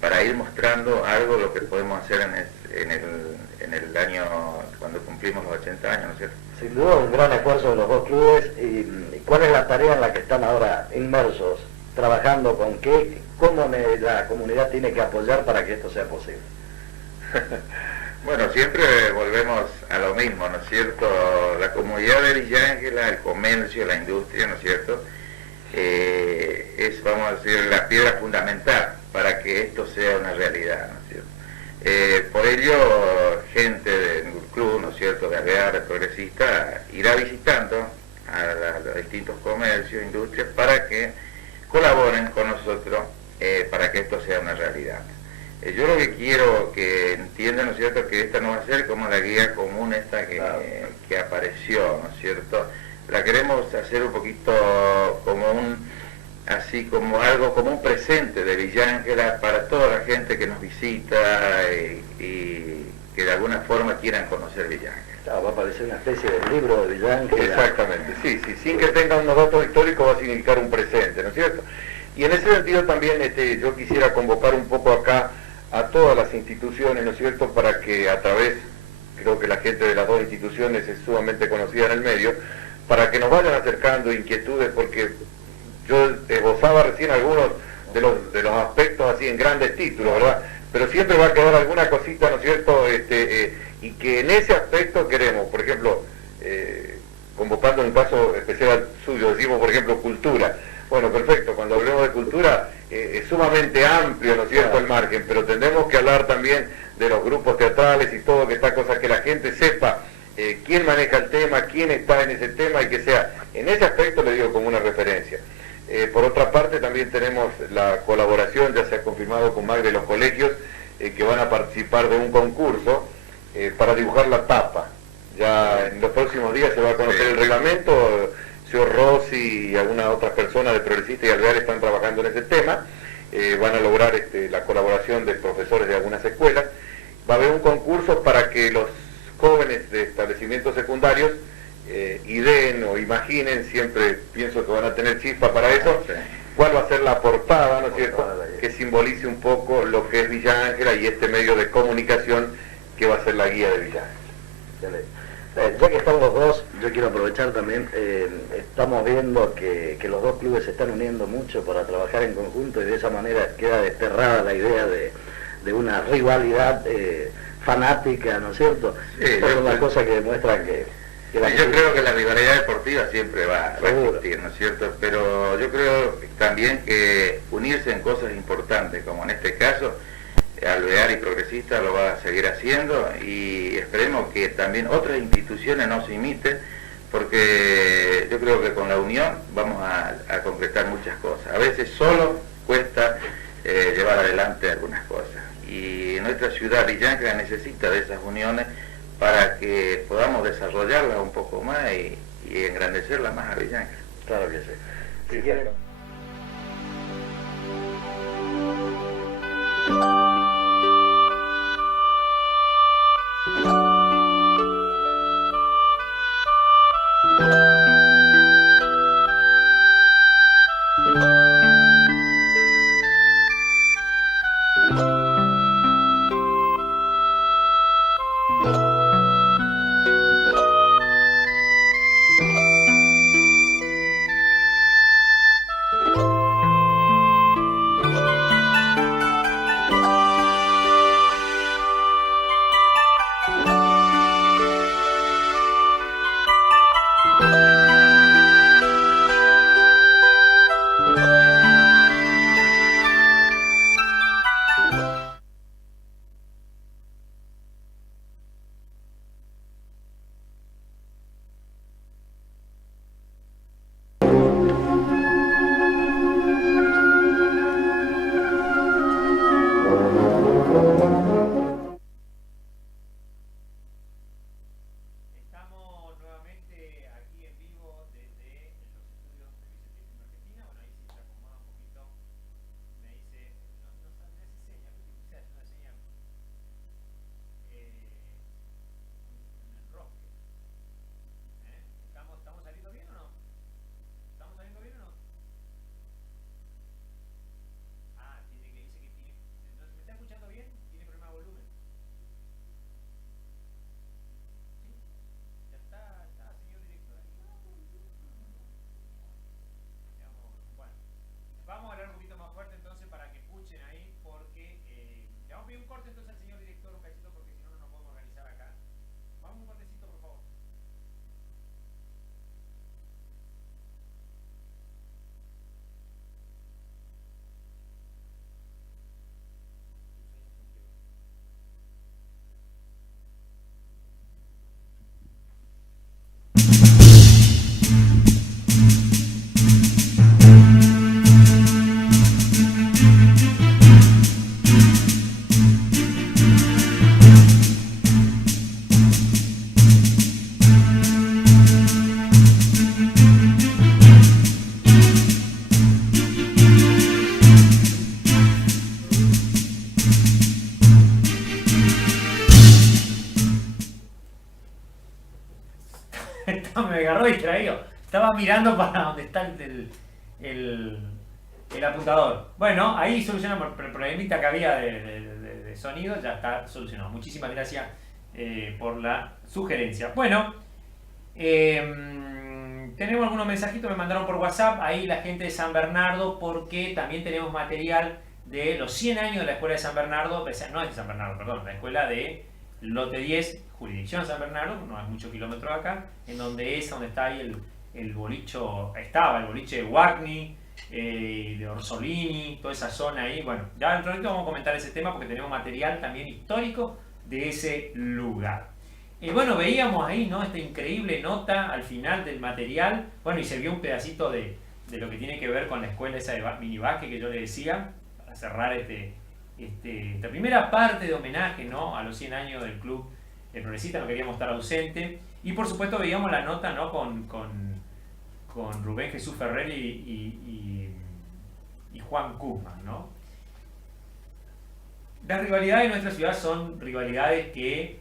para ir mostrando algo lo que podemos hacer en el año cuando cumplimos los 80 años, ¿no es cierto? Sin duda un gran esfuerzo de los dos clubes. ¿Y cuál es la tarea en la que están ahora inmersos, trabajando con qué? ¿Cómo la comunidad tiene que apoyar para que esto sea posible? Bueno, siempre volvemos a lo mismo, ¿no es cierto? La comunidad de Villa Ángela, el comercio, la industria, ¿no es cierto? Es, vamos a decir, la piedra fundamental para que esto sea una realidad, ¿no es cierto? Por ello, gente del club, ¿no es cierto?, de Alvear, de Progresista, irá visitando a los distintos comercios, industrias, para que colaboren con nosotros para que esto sea una realidad. Yo lo que quiero que entiendan, ¿no es cierto?, que esta no va a ser como la guía común esta que apareció, ¿no es cierto? La queremos hacer un poquito como así como algo, como un presente de Villa Ángela para toda la gente que nos visita y que de alguna forma quieran conocer Villa Ángela. Claro, va a parecer una especie de libro de Villa Ángela. Exactamente, sí, sin que tenga unos datos históricos va a significar un presente, ¿no es cierto? Y en ese sentido también yo quisiera convocar un poco acá a todas las instituciones, ¿no es cierto?, para que a través, creo que la gente de las dos instituciones es sumamente conocida en el medio, para que nos vayan acercando inquietudes, porque yo esbozaba recién algunos de los aspectos así en grandes títulos, ¿verdad? Pero siempre va a quedar alguna cosita, ¿no es cierto?, y que en ese aspecto queremos, por ejemplo, convocando un caso especial suyo, decimos, por ejemplo, cultura. Bueno, perfecto, cuando hablemos de cultura es sumamente amplio, ¿no es cierto?, el margen, pero tendremos que hablar también de los grupos teatrales y todo, que esta cosa, que la gente sepa quién maneja el tema, quién está en ese tema y que sea, en ese aspecto le digo como una referencia. Por otra parte también tenemos la colaboración, ya se ha confirmado con más de los colegios que van a participar de un concurso para dibujar la tapa. Ya en los próximos días se va a conocer el reglamento. Señor Rossi y algunas otras personas de Progresista y Alvear están trabajando en ese tema. Van a lograr la colaboración de profesores de algunas escuelas. Va a haber un concurso para que los jóvenes de establecimientos secundarios ideen o imaginen, siempre pienso que van a tener chispa para eso, cuál va a ser la portada, ¿no es cierto?, que simbolice un poco lo que es Villa Ángela y este medio de comunicación que va a ser la guía de Villa Ángela. Ya que están los dos, yo quiero aprovechar también, estamos viendo que los dos clubes se están uniendo mucho para trabajar en conjunto y de esa manera queda desterrada la idea de una rivalidad fanática, ¿no es cierto? Sí, estas son las cosas que demuestran que yo creo que la rivalidad deportiva siempre va a existir, ¿no es cierto? Pero yo creo también que unirse en cosas importantes, como en este caso, Alvear y Progresista lo va a seguir haciendo y esperemos que también otras instituciones no se imiten, porque yo creo que con la unión vamos a concretar muchas cosas. A veces solo cuesta llevar adelante algunas cosas y nuestra ciudad Villa Ángela necesita de esas uniones para que podamos desarrollarla un poco más y engrandecerla más a Villa Ángela. Claro que sí. Si quieren... Estaba mirando para donde está el apuntador. Bueno, ahí solucionamos el problemita que había de sonido, ya está solucionado. Muchísimas gracias por la sugerencia. Bueno, tenemos algunos mensajitos que me mandaron por WhatsApp, ahí la gente de San Bernardo, porque también tenemos material de los 100 años de la Escuela de San Bernardo, no es de San Bernardo, perdón, la Escuela de Lote 10, Jurisdicción San Bernardo, no hay muchos kilómetros acá, en donde está ahí el bolicho, estaba el boliche de Wagner, de Orsolini, toda esa zona ahí. Bueno, ya dentro de vamos a comentar ese tema porque tenemos material también histórico de ese lugar. Bueno, veíamos ahí, ¿no?, esta increíble nota al final del material. Bueno, y se vio un pedacito de lo que tiene que ver con la escuela esa de minibásquet que yo le decía, para cerrar esta primera parte de homenaje, ¿no?, a los 100 años del club progresista. No queríamos estar ausente. Y por supuesto veíamos la nota, ¿no?, con Rubén Jesús Ferrer y Juan Koopman, ¿no? Las rivalidades de nuestra ciudad son rivalidades que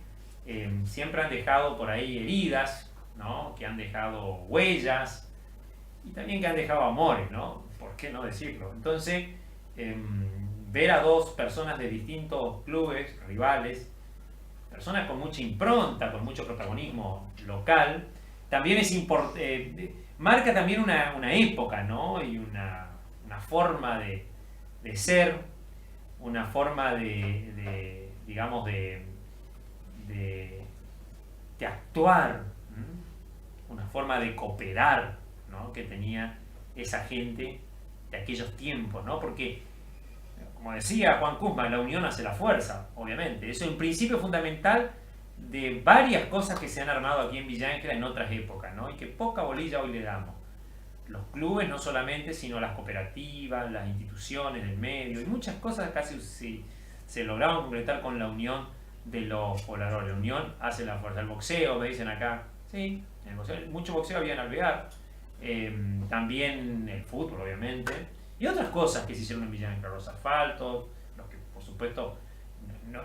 siempre han dejado por ahí heridas, ¿no?, que han dejado huellas y también que han dejado amores, ¿no? ¿Por qué no decirlo? Entonces, ver a dos personas de distintos clubes, rivales, personas con mucha impronta, con mucho protagonismo local, también es marca también una época, ¿no?, y una forma de ser, una forma digamos, de actuar, una forma de cooperar, ¿no?, que tenía esa gente de aquellos tiempos, ¿no? Porque, como decía Juan Koopman, la unión hace la fuerza, obviamente. Eso es un principio fundamental de varias cosas que se han armado aquí en Villa Ángela en otras épocas, ¿no?, y que poca bolilla hoy le damos. Los clubes no solamente, sino las cooperativas, las instituciones del medio, y muchas cosas casi se lograron concretar con la unión de los pobladores. La unión hace la fuerza. El boxeo, me dicen acá, sí, el boxeo, mucho boxeo había en Alvear, también el fútbol, obviamente, y otras cosas que se hicieron en Villa Ángela, los asfaltos, los que, por supuesto,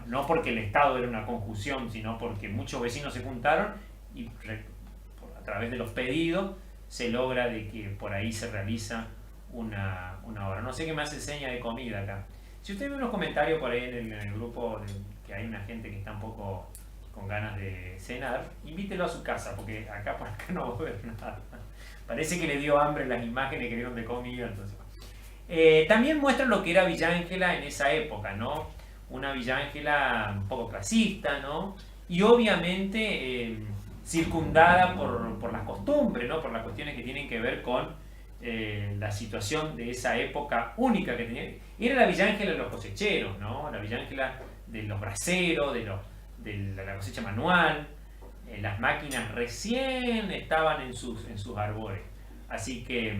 no porque el Estado era una conjunción, sino porque muchos vecinos se juntaron y a través de los pedidos se logra de que por ahí se realiza una obra. No sé qué me hace seña de comida acá. Si usted ve unos comentarios por ahí en el grupo, que hay una gente que está un poco con ganas de cenar, invítelo a su casa, porque acá por acá no va a ver nada. Parece que le dio hambre las imágenes que vieron de comida. Entonces. También muestra lo que era Villa Ángela en esa época, ¿no? Una Villa Ángela un poco clasista, ¿no? Y obviamente circundada por las costumbres, ¿no?, por las cuestiones que tienen que ver con la situación de esa época única que tenía. Era la Villa Ángela de los cosecheros, ¿no?, la Villa Ángela de los braceros, de la cosecha manual. Las máquinas recién estaban en sus arbores. Así que,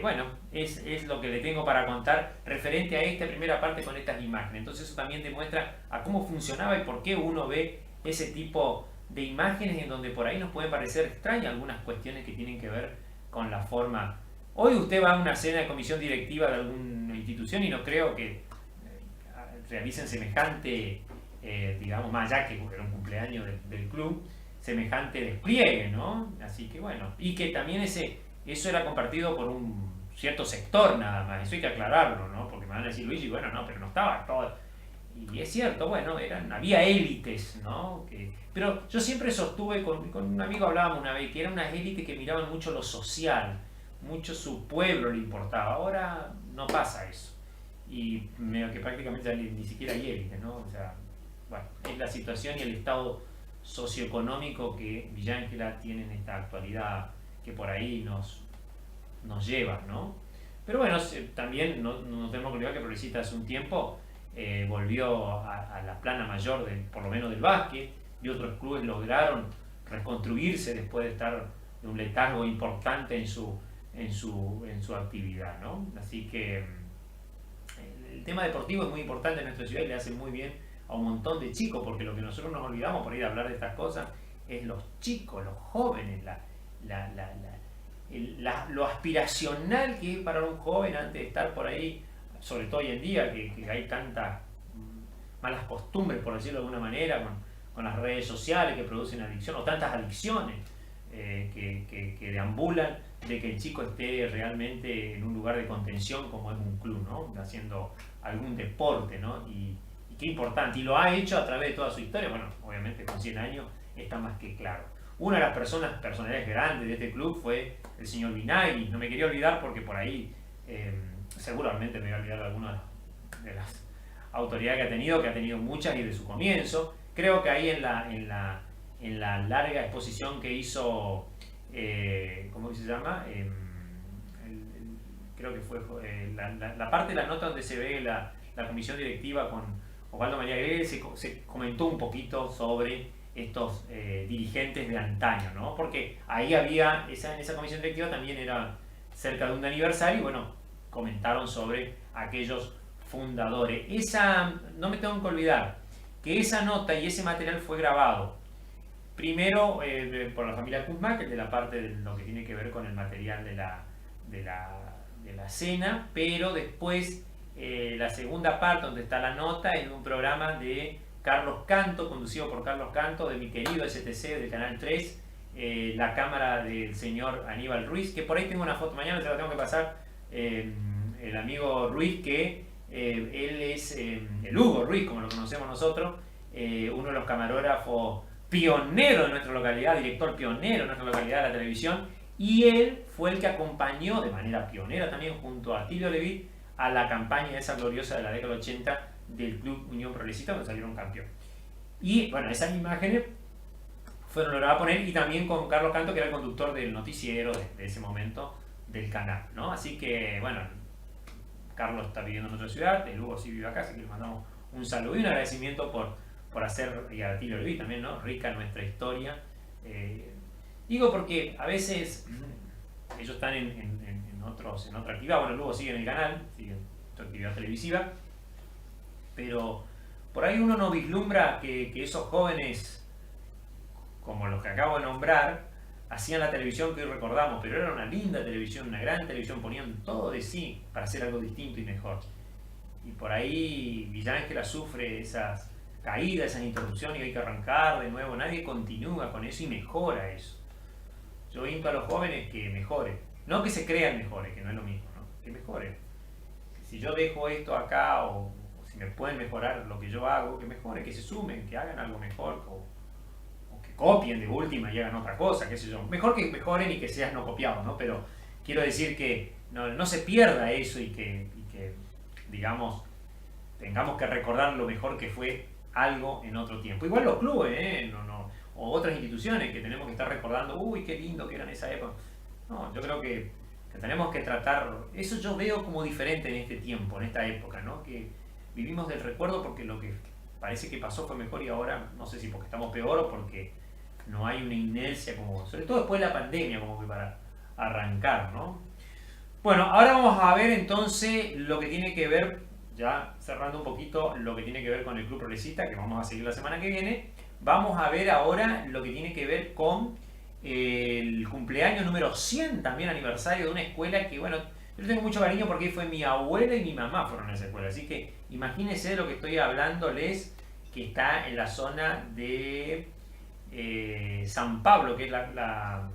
bueno, es lo que le tengo para contar referente a esta primera parte con estas imágenes. Entonces eso también demuestra a cómo funcionaba y por qué uno ve ese tipo de imágenes en donde por ahí nos pueden parecer extrañas algunas cuestiones que tienen que ver con la forma. Hoy usted va a una cena de comisión directiva de alguna institución y no creo que realicen semejante, digamos, más allá que era un cumpleaños del club, semejante despliegue, ¿no? Así que bueno, y que también eso era compartido por un cierto sector nada más, eso hay que aclararlo, ¿no? Porque me van a decir, Luigi, bueno, no, pero no estaba todo. Y es cierto, bueno, había élites, ¿no? Pero yo siempre sostuve, con un amigo hablábamos una vez, que eran unas élites que miraban mucho lo social, mucho su pueblo le importaba. Ahora no pasa eso. Y medio que prácticamente ya ni siquiera hay élites, ¿no? O sea, bueno, es la situación y el estado socioeconómico que Villa Ángela tiene en esta actualidad que por ahí nos lleva, ¿no? Pero bueno, también no tenemos que olvidar que Progresista hace un tiempo volvió a la plana mayor, por lo menos del básquet, y otros clubes lograron reconstruirse después de estar en un letargo importante en su actividad, ¿no? Así que el tema deportivo es muy importante en nuestra ciudad y le hace muy bien a un montón de chicos, porque lo que nosotros nos olvidamos por ir a hablar de estas cosas es los chicos, los jóvenes, lo aspiracional que es para un joven antes de estar por ahí, sobre todo hoy en día que hay tantas malas costumbres, por decirlo de alguna manera, con las redes sociales que producen adicción, o tantas adicciones. que deambulan de que el chico esté realmente en un lugar de contención como es un club, ¿no? Haciendo algún deporte, ¿no? Y qué importante, y lo ha hecho a través de toda su historia. Bueno, obviamente con 100 años está más que claro. Una de las personalidades grandes de este club fue el señor Vinagri. No me quería olvidar porque por ahí seguramente me voy a olvidar de algunas de las autoridades que ha tenido muchas y de su comienzo. Creo que ahí en la larga exposición que hizo, ¿cómo se llama? Creo que fue la parte de la nota donde se ve la comisión directiva con Osvaldo María Guerrero, se comentó un poquito sobre estos dirigentes de antaño, ¿no? Porque ahí había, en esa comisión directiva también era cerca de un aniversario y bueno, comentaron sobre aquellos fundadores. No me tengo que olvidar que esa nota y ese material fue grabado primero por la familia Kuzma, que es de la parte de lo que tiene que ver con el material de la cena, pero después la segunda parte donde está la nota es un programa de Carlos Canto, conducido por Carlos Canto, de mi querido STC del Canal 3, la cámara del señor Aníbal Ruiz, que por ahí tengo una foto, mañana se la tengo que pasar, el amigo Ruiz, que él es el Hugo Ruiz, como lo conocemos nosotros, uno de los camarógrafos pioneros de nuestra localidad, director pionero de nuestra localidad de la televisión, y él fue el que acompañó de manera pionera también junto a Tilio Levit a la campaña esa gloriosa de la década del 80 del Club Unión Progresista, donde salieron campeón. Y bueno, esas imágenes fueron logradas poner, y también con Carlos Canto, que era el conductor del noticiero de ese momento del canal, ¿no? Así que bueno, Carlos está viviendo en otra ciudad, el Hugo sí vive acá, así que le mandamos un saludo y un agradecimiento por hacer, y a Tilio Levit también, ¿no? Rica nuestra historia. Digo porque a veces ellos están en otra actividad, bueno, luego sigue en el canal, sigue en su actividad televisiva, pero por ahí uno no vislumbra que esos jóvenes, como los que acabo de nombrar, hacían la televisión que hoy recordamos, pero era una linda televisión, una gran televisión, ponían todo de sí para hacer algo distinto y mejor. Y por ahí Villángela sufre esas caídas, esas interrupciones, y hay que arrancar de nuevo, nadie continúa con eso y mejora eso. Yo invito a los jóvenes que mejoren, no que se crean mejores, que no es lo mismo, ¿no? Que mejoren. Si yo dejo esto acá, o si me pueden mejorar lo que yo hago, que mejoren, que se sumen, que hagan algo mejor, o que copien de última y hagan otra cosa, qué sé yo. Mejor que mejoren y que seas no copiado, ¿no? Pero quiero decir que no se pierda eso y que digamos, tengamos que recordar lo mejor que fue algo en otro tiempo. Igual los clubes, o otras instituciones que tenemos que estar recordando, uy, qué lindo que era en esa época. No, yo creo que tenemos que tratar, eso yo veo como diferente en este tiempo, en esta época, ¿no? Que vivimos del recuerdo porque lo que parece que pasó fue mejor y ahora, no sé si porque estamos peor o porque no hay una inercia como, sobre todo después de la pandemia, como que para arrancar, ¿no? Bueno, ahora vamos a ver entonces lo que tiene que ver, ya cerrando un poquito, lo que tiene que ver con el Club Progresista, que vamos a seguir la semana que viene. Vamos a ver ahora lo que tiene que ver con el cumpleaños número 100, también aniversario de una escuela que, bueno, yo tengo mucho cariño porque fue mi abuela y mi mamá fueron a esa escuela. Así que imagínense de lo que estoy hablándoles, que está en la zona de San Pablo, que es la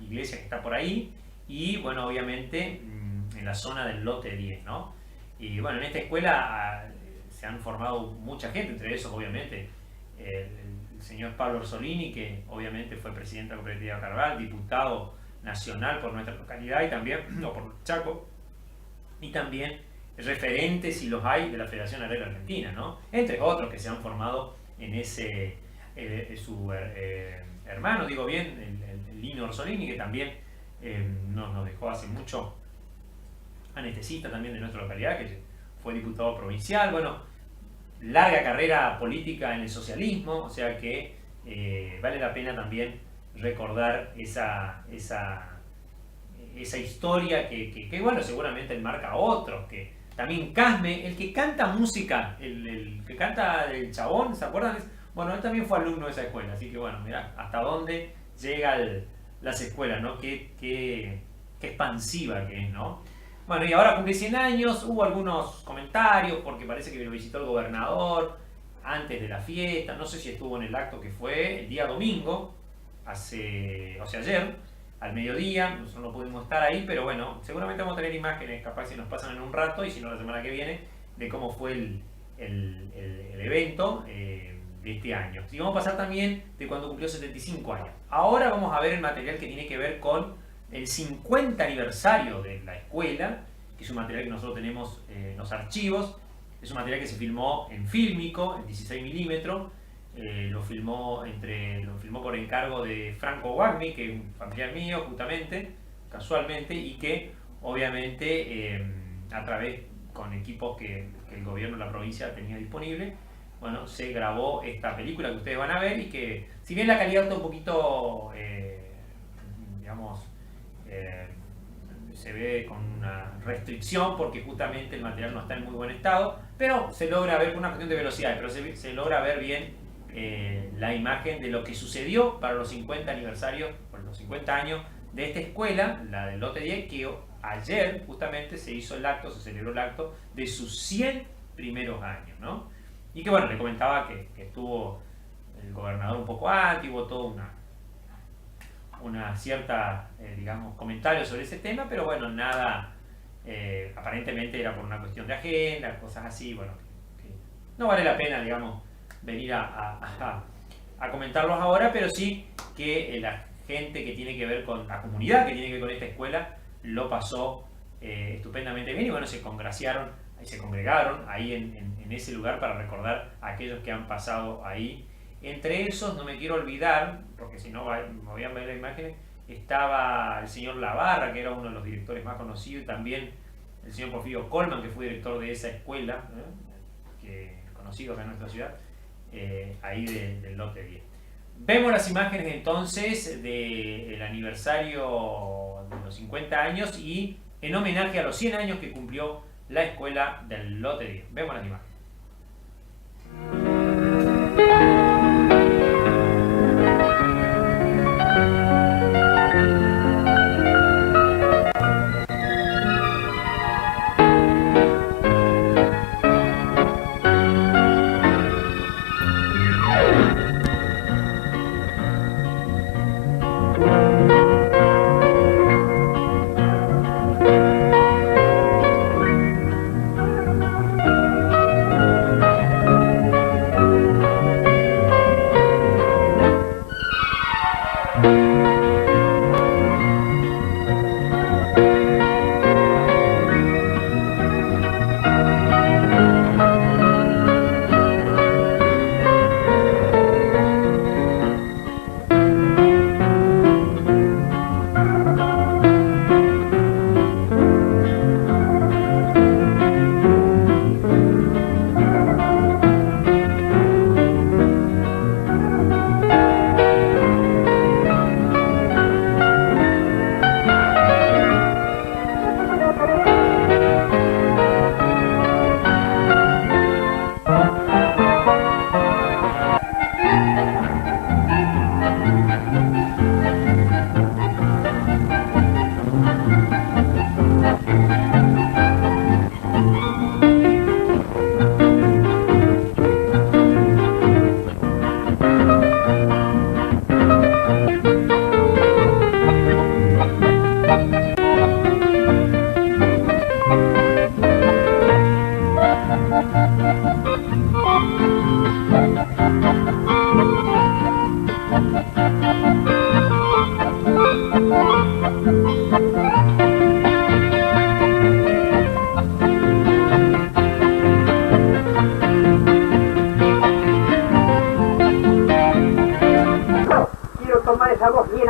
iglesia que está por ahí. Y, bueno, obviamente en la zona del lote 10, ¿no? Y, bueno, en esta escuela se han formado mucha gente, entre esos, obviamente, el señor Pablo Orsolini, que obviamente fue presidente de la Cooperativa Carval, diputado nacional por nuestra localidad y también, no, por Chaco, y también referentes, si los hay, de la Federación Agraria Argentina, ¿no? Entre otros que se han formado en ese, su hermano, digo bien, el Lino Orsolini, que también nos dejó hace mucho, anestesista también de nuestra localidad, que fue diputado provincial, bueno, larga carrera política en el socialismo, o sea que vale la pena también recordar esa historia que bueno, seguramente enmarca a otros, que también Casme, el que canta música, el que canta el Chabón, ¿se acuerdan? Bueno, él también fue alumno de esa escuela, así que bueno, mirá, hasta dónde llega las escuelas, ¿no? Qué expansiva que es, ¿no? Bueno, y ahora cumple 100 años, hubo algunos comentarios porque parece que lo visitó el gobernador antes de la fiesta, no sé si estuvo en el acto que fue el día domingo, ayer, al mediodía. Nosotros no pudimos estar ahí, pero bueno, seguramente vamos a tener imágenes, capaz si nos pasan en un rato, y si no la semana que viene, de cómo fue el evento de este año. Y vamos a pasar también de cuando cumplió 75 años. Ahora vamos a ver el material que tiene que ver con el 50 aniversario de la escuela, que es un material que nosotros tenemos en los archivos. Es un material que se filmó en fílmico, en 16 milímetros. Lo filmó por encargo de Franco Guagni, que es un familiar mío, justamente, casualmente, y que obviamente a través, con equipos que el gobierno de la provincia tenía disponible, bueno, se grabó esta película que ustedes van a ver, y que, si bien la calidad está un poquito, se ve con una restricción, porque justamente el material no está en muy buen estado, pero se logra ver, por una cuestión de velocidad, pero se logra ver bien la imagen de lo que sucedió para los 50 aniversarios, por los 50 años de esta escuela, la del Lote 10, que ayer justamente se celebró el acto de sus 100 primeros años, ¿no? Y que bueno, le comentaba que estuvo el gobernador un poco antes, hubo toda una cierta, comentarios sobre ese tema, pero bueno, nada, aparentemente era por una cuestión de agenda, cosas así, bueno, que no vale la pena, venir a comentarlos ahora, pero sí que la gente que tiene que ver con la comunidad, que tiene que ver con esta escuela, lo pasó estupendamente bien, y bueno, se congregaron ahí en ese lugar para recordar a aquellos que han pasado ahí. Entre esos, no me quiero olvidar, porque si no me voy a ver las imágenes, estaba el señor Lavarra, que era uno de los directores más conocidos, y también el señor Porfirio Colman, que fue director de esa escuela, conocido acá en nuestra ciudad, ahí del Lote 10. Vemos las imágenes entonces del aniversario de los 50 años y en homenaje a los 100 años que cumplió la escuela del Lote 10. Vemos las imágenes.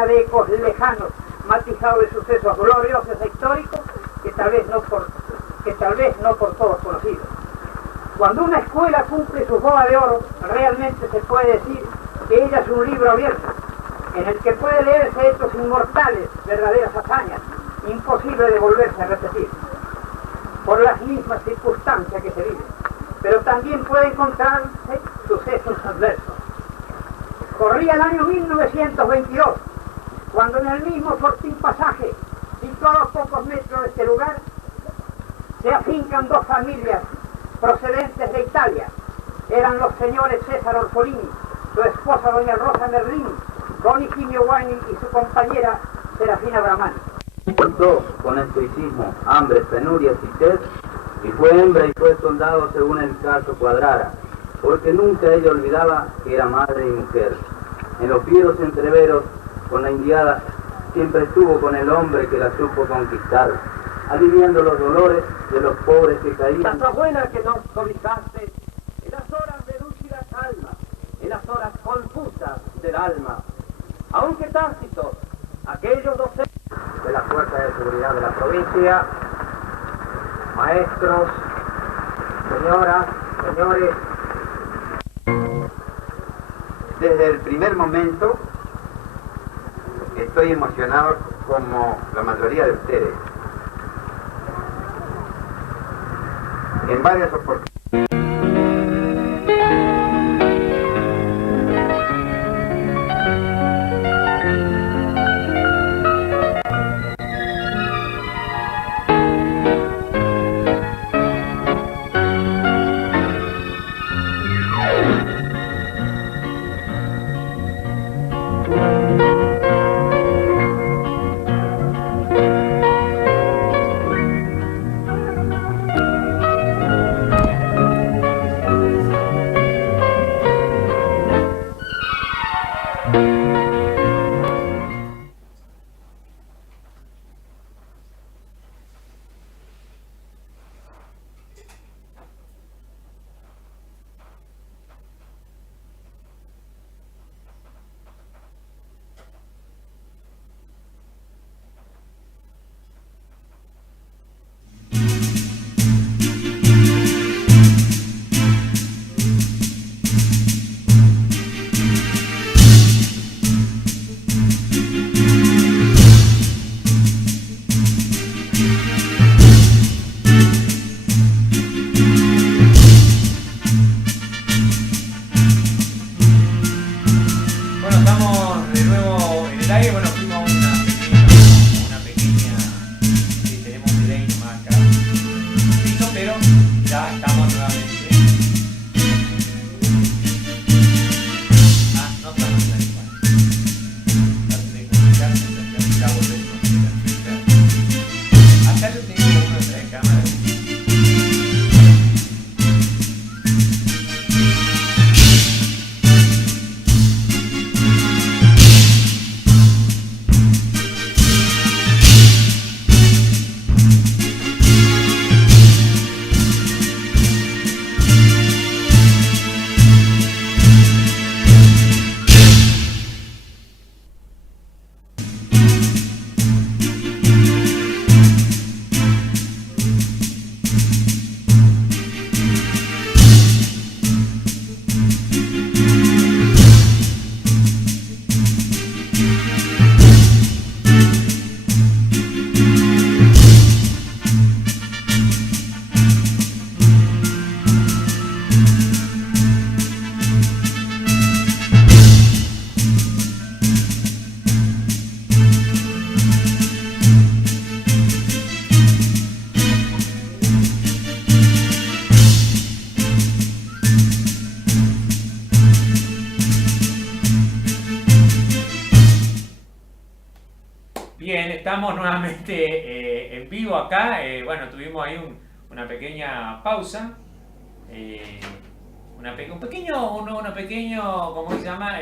De ecos lejanos, matizados de sucesos gloriosos e históricos que tal vez no por todos conocidos. Cuando una escuela cumple su boda de oro, realmente se puede decir que ella es un libro abierto, en el que puede leerse hechos inmortales, verdaderas hazañas, imposible de volverse a repetir, por las mismas circunstancias que se viven, pero también puede encontrarse sucesos adversos. Corría el año 1922, cuando en el mismo Fortín Pasaje, situado a pocos metros de este lugar, se afincan dos familias procedentes de Italia. Eran los señores César Orfolini, su esposa doña Rosa Merlini, con Higinio Guani y su compañera Serafina Bramani. Contó con estoicismo hambre, penurias y sed, y fue hembra y fue soldado según el caso cuadrara, porque nunca ella olvidaba que era madre y mujer. En los fieros entreveros con la indiada siempre estuvo con el hombre que la supo conquistar, aliviando los dolores de los pobres que caían. Casa buena que nos cobijaste en las horas de lúcida calma, en las horas confusas del alma, aunque Tácito, aquellos docentes de la Fuerza de Seguridad de la provincia, maestros, señoras, señores, desde el primer momento estoy emocionado como la mayoría de ustedes. En varias oportunidades. Bien, estamos nuevamente en vivo acá. Bueno, tuvimos ahí una pequeña pausa. Un pequeño, ¿cómo se llama?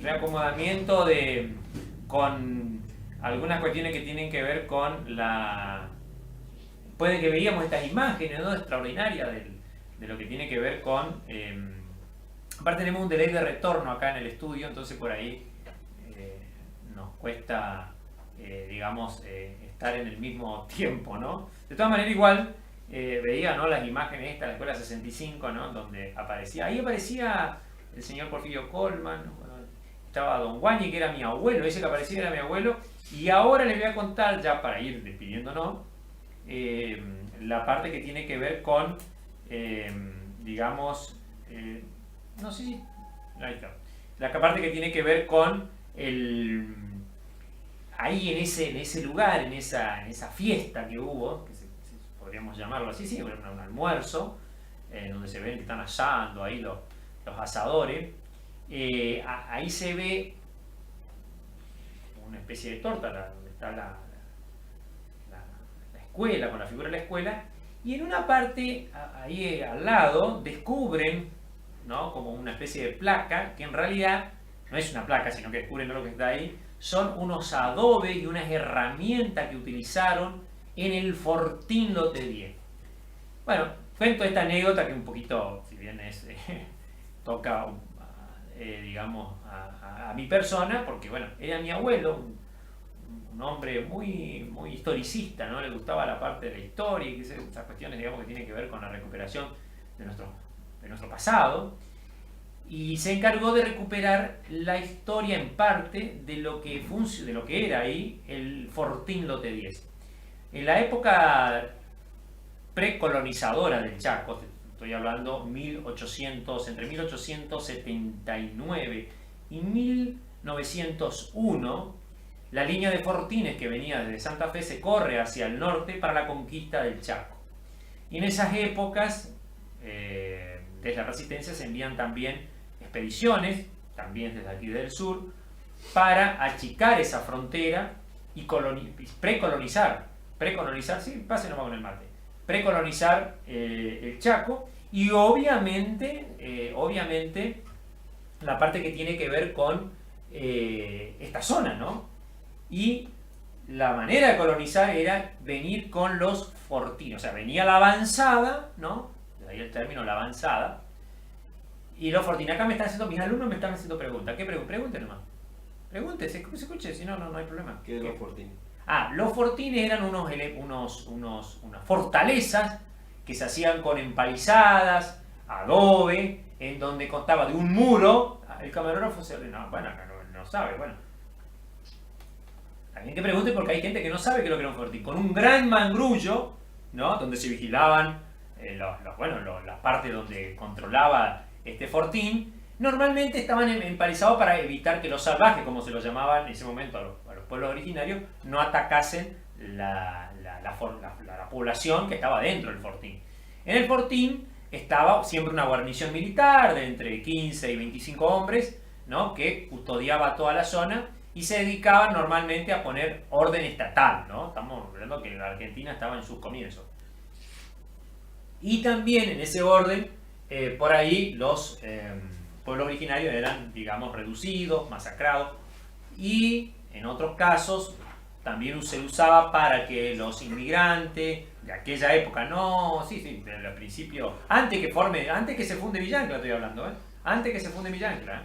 Reacomodamiento con algunas cuestiones que tienen que ver con la... Puede que veíamos estas imágenes, ¿no? Extraordinarias de lo que tiene que ver con... aparte tenemos un delay de retorno acá en el estudio, entonces por ahí nos cuesta, digamos, estar en el mismo tiempo, ¿no? De todas maneras, igual veía, ¿no? Las imágenes estas, la escuela 65, ¿no? Donde ahí aparecía el señor Porfirio Colman, ¿no? Estaba Don Guañi, que era mi abuelo, ese que aparecía era mi abuelo, y ahora les voy a contar, ya para ir despidiéndonos, la parte que tiene que ver con, digamos, no sé si, ahí está, la parte que tiene que ver con ahí en ese lugar, en esa fiesta que hubo, que podríamos llamarlo así, sí, un almuerzo, donde se ven que están asando ahí los asadores. Ahí se ve una especie de torta, donde está la escuela, con la figura de la escuela, y en una parte, ahí al lado, descubren, ¿no?, como una especie de placa, que en realidad no es una placa, sino que descubren lo que está ahí, son unos adobes y unas herramientas que utilizaron en el Fortín Lote 10. Bueno, cuento esta anécdota que un poquito, si bien toca, digamos, a mi persona, porque bueno, era mi abuelo, un hombre muy historicista, ¿no? Le gustaba la parte de la historia y esas cuestiones, digamos, que tienen que ver con la recuperación de nuestro pasado, y se encargó de recuperar la historia en parte de lo que era ahí el Fortín Lote 10. En la época precolonizadora del Chaco, estoy hablando entre 1879 y 1901, la línea de fortines que venía desde Santa Fe se corre hacia el norte para la conquista del Chaco. Y en esas épocas, desde la Resistencia se envían también expediciones, también desde aquí del sur, para achicar esa frontera y precolonizar, sí, pasen nomás con el mate, precolonizar el Chaco, y obviamente la parte que tiene que ver con esta zona, ¿no? Y la manera de colonizar era venir con los fortines, o sea, venía la avanzada, ¿no? De ahí el término, la avanzada, y los fortines. Acá mis alumnos me están haciendo preguntas. ¿Qué pregunten nomás? Pregunte, se escuche, si no hay problema. ¿Qué es los fortines? Los fortines eran unas fortalezas que se hacían con empalizadas, adobe, en donde constaba de un muro. El camarógrafo no sabe, bueno. También que pregunte, porque hay gente que no sabe qué es lo que era un fortín. Con un gran mangrullo, ¿no?, donde se vigilaban las partes donde controlaba este fortín, normalmente estaban empalizados para evitar que los salvajes, como se los llamaban en ese momento a los pueblos originarios, no atacasen la población que estaba dentro del fortín. En el fortín estaba siempre una guarnición militar de entre 15 y 25 hombres, ¿no?, que custodiaba toda la zona y se dedicaban normalmente a poner orden estatal, ¿no? Estamos hablando que la Argentina estaba en sus comienzos. Y también en ese orden, por ahí los pueblos originarios eran, digamos, reducidos, masacrados, y en otros casos también se usaba para que los inmigrantes de aquella época, desde el principio, antes que se funde Villa Ancla, estoy hablando, antes que se funde Villa Ancla,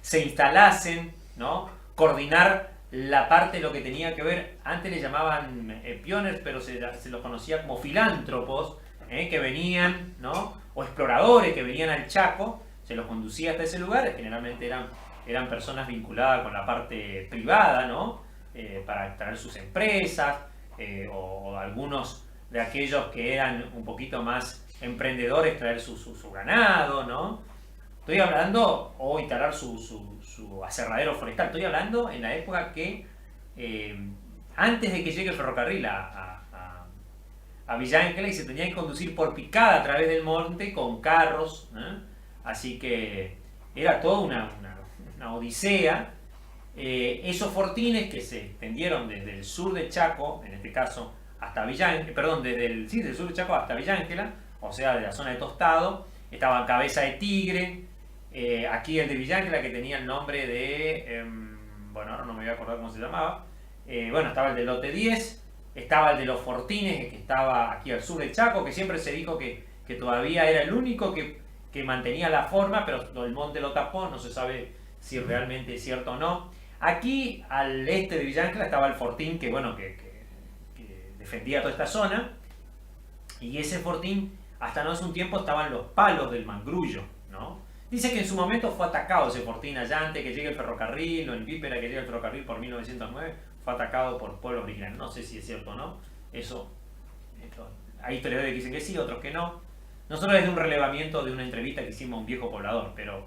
se instalasen, ¿no?, coordinar la parte de lo que tenía que ver, antes le llamaban pioners, pero se los conocía como filántropos, que venían, ¿no?, o exploradores que venían al Chaco, se los conducía hasta ese lugar, generalmente eran personas vinculadas con la parte privada, ¿no?, para traer sus empresas, o algunos de aquellos que eran un poquito más emprendedores, traer su ganado, ¿no? Estoy hablando, o instalar su aserradero forestal. Estoy hablando en la época que, antes de que llegue el ferrocarril a Villa Ancla, y se tenía que conducir por picada a través del monte con carros, así que era toda una odisea. Esos fortines que se extendieron desde el sur de Chaco, en este caso, hasta Villa Ancla, desde el sur de Chaco hasta Villa Ancla, o sea, de la zona de Tostado, estaba Cabeza de Tigre, aquí el de Villa Ancla, que tenía el nombre de, ahora no me voy a acordar cómo se llamaba, estaba el de Lote 10, estaba el de los Fortines, que estaba aquí al sur de Chaco, que siempre se dijo que todavía era el único que mantenía la forma, pero el monte lo tapó, no se sabe si realmente es cierto o no. Aquí al este de Villa Ancla estaba el fortín que defendía toda esta zona, y ese fortín hasta no hace un tiempo estaban los palos del mangrullo, ¿no? Dice que en su momento fue atacado ese fortín allá antes que llegue el ferrocarril, o en víspera que llegue el ferrocarril por 1909, fue atacado por pueblos originarios. No sé si es cierto o no, eso hay historiadores que dicen que sí, otros que no. Nosotros desde un relevamiento de una entrevista que hicimos a un viejo poblador, pero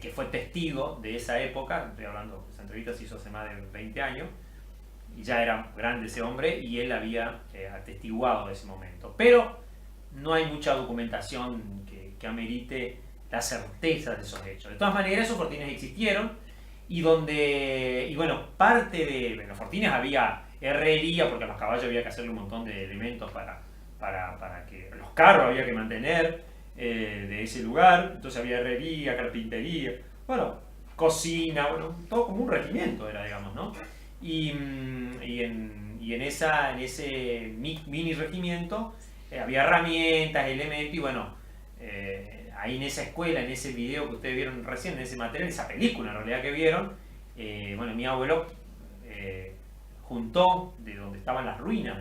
que fue testigo de esa época, estoy hablando, esa entrevista se hizo hace más de 20 años, y ya era grande ese hombre, y él había atestiguado de ese momento. Pero no hay mucha documentación que amerite la certeza de esos hechos. De todas maneras, esos fortines existieron, y bueno, parte de en los fortines había herrería, porque a los caballos había que hacerle un montón de elementos para que los carros había que mantener de ese lugar, entonces había herrería, carpintería, bueno, cocina, bueno, todo como un regimiento era, digamos, ¿no? Y en ese mini regimiento había herramientas, elementos, y bueno, ahí en esa escuela, en ese video que ustedes vieron recién, en ese material, esa película en realidad que vieron, bueno, mi abuelo juntó de donde estaban las ruinas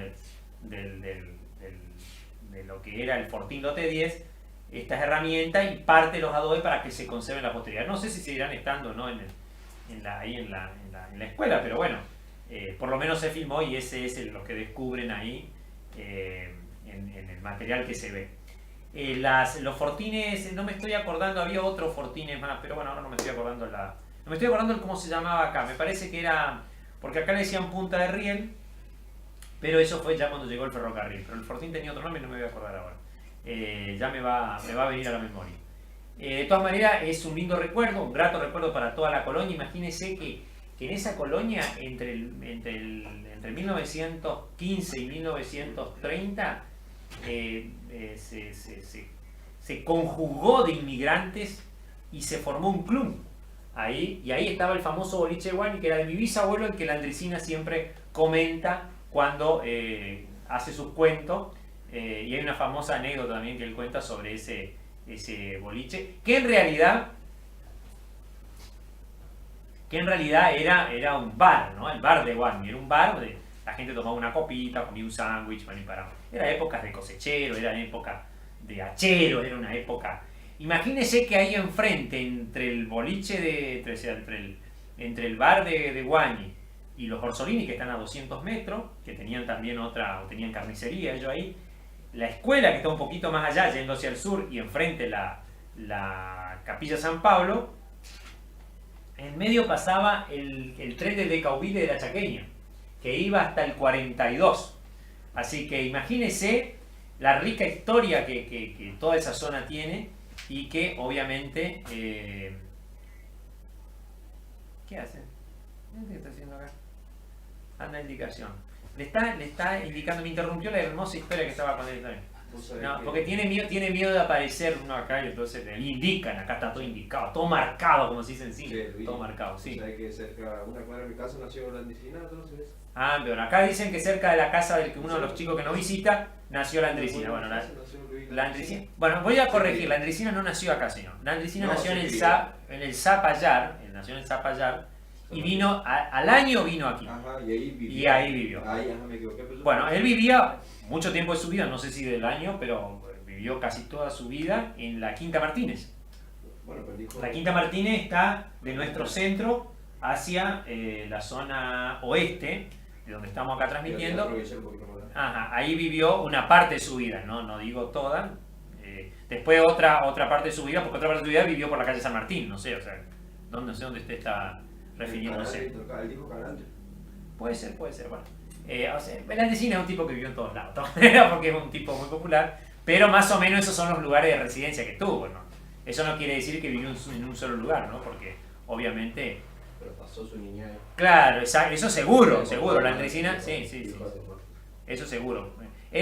de lo que era el Fortín Lote 10, estas herramientas y parte de los adobes para que se conserven la posteridad. No sé si seguirán estando, ¿no?, ahí en la escuela, pero bueno, por lo menos se filmó y ese es lo que descubren ahí en el material que se ve. Los fortines, no me estoy acordando, había otros fortines más, pero bueno, ahora no me estoy acordando no me estoy acordando cómo se llamaba acá. Me parece que era, porque acá le decían Punta de Riel, pero eso fue ya cuando llegó el ferrocarril. Pero el fortín tenía otro nombre y no me voy a acordar ahora. Ya me va a venir a la memoria. De todas maneras, es un lindo recuerdo, un grato recuerdo para toda la colonia. Imagínense que en esa colonia, entre 1915 y 1930, se conjugó de inmigrantes y se formó un club ahí, y ahí estaba el famoso boliche Guani, que era de mi bisabuelo, el que la Andresina siempre comenta cuando hace sus cuentos, y hay una famosa anécdota también que él cuenta sobre ese boliche, que en realidad era un bar, ¿no? El bar de Guani, era un bar donde la gente tomaba una copita, comía un sándwich, bueno, y paraba. Era épocas de cosechero, era época de hachero, era una época... Imagínense que ahí enfrente, entre el boliche entre el bar de Guani y los Orsolini, que están a 200 metros, que tenían también tenían carnicería ellos ahí, la escuela que está un poquito más allá, yendo hacia el sur, y enfrente la Capilla San Pablo, en medio pasaba el tren del Decauville de la Chaqueña, que iba hasta el 42. Así que imagínense la rica historia que toda esa zona tiene, y que obviamente... ¿Qué hace? ¿Qué está haciendo acá? Anda indicación. Le está indicando, me interrumpió la hermosa historia que estaba con él también. No, porque tiene miedo de aparecer uno acá, y entonces le indican, acá está todo indicado, todo marcado, como se dice en cine, todo marcado, sí. ¿Sabes que cerca, una cuadra de mi casa nació la Andresina, entonces? Ah, pero acá dicen que cerca de la casa de uno de los chicos que no visita, nació la Andresina. Bueno, la Andresina, bueno, voy a corregir, la Andresina no nació acá, señor. La Andresina nació en el Zapallar, nació en el Zapallar, y vino, al año vino aquí. Ajá, y ahí vivió. Ahí, ajá, me equivoqué. Bueno, él vivía mucho tiempo de su vida, no sé si del año, pero vivió casi toda su vida en la Quinta Martínez. Bueno, pero dijo... La Quinta Martínez está de nuestro centro hacia la zona oeste, de donde estamos acá transmitiendo. Ajá, ahí vivió una parte de su vida, no digo toda. Después otra parte de su vida, porque otra parte de su vida vivió por la calle San Martín, no sé, o sea, no sé dónde usted está refiriéndose. Él dijo Carancho. Puede ser, bueno. O sea, el Andresina es un tipo que vivió en todos lados, porque es un tipo muy popular, pero más o menos esos son los lugares de residencia que tuvo, ¿no? Eso no quiere decir que vivió en un solo lugar, ¿no? Porque obviamente... Pero pasó su niñez. Claro, eso seguro, la Andresina, sí. Eso seguro.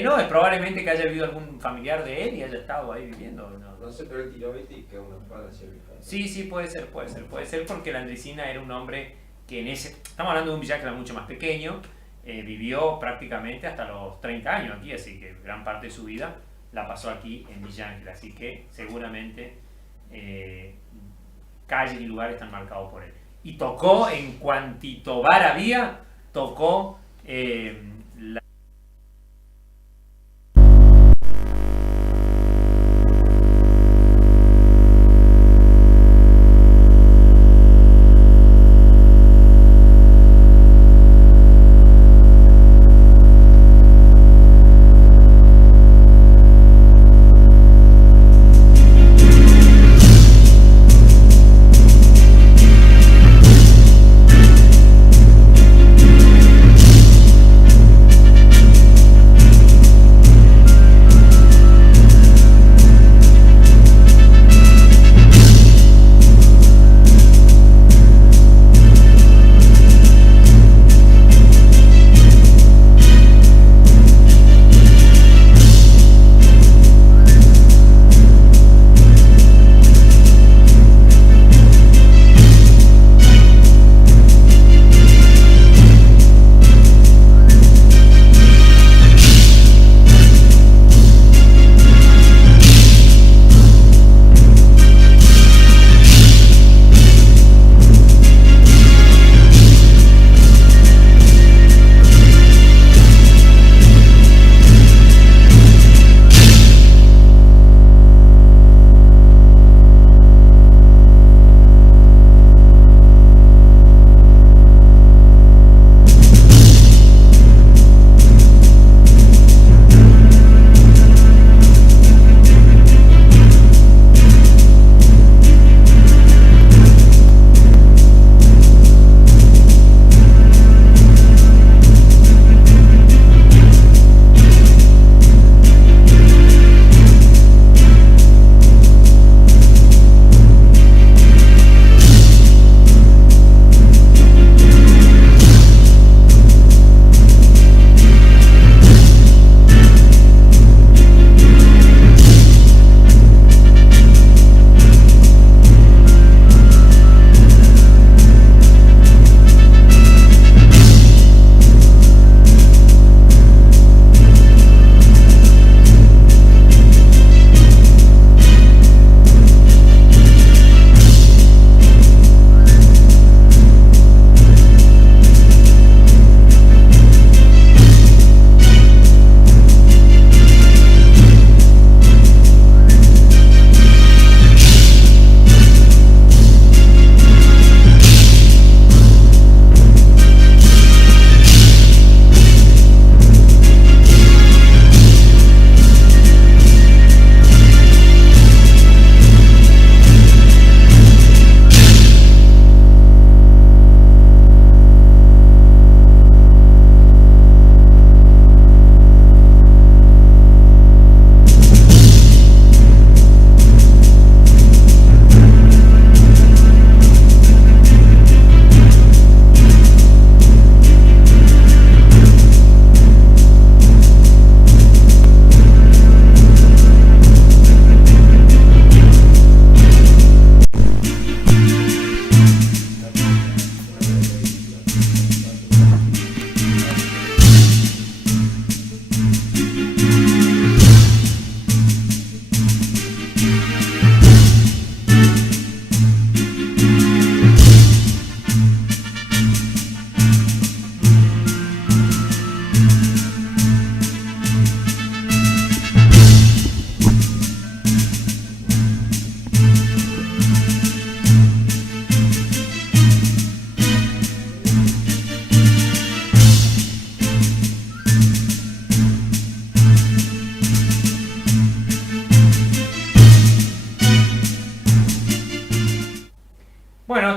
No, es probablemente que haya vivido algún familiar de él y haya estado ahí viviendo. No sé, pero él tiró y quedó una espada hacia el viejo. Sí, puede ser porque la Andresina era un hombre que estamos hablando de un villaje que era mucho más pequeño, vivió prácticamente hasta los 30 años aquí, así que gran parte de su vida la pasó aquí en Villa Ángel, así que seguramente calles y lugares están marcados por él. Y tocó, en cuantito bar había, tocó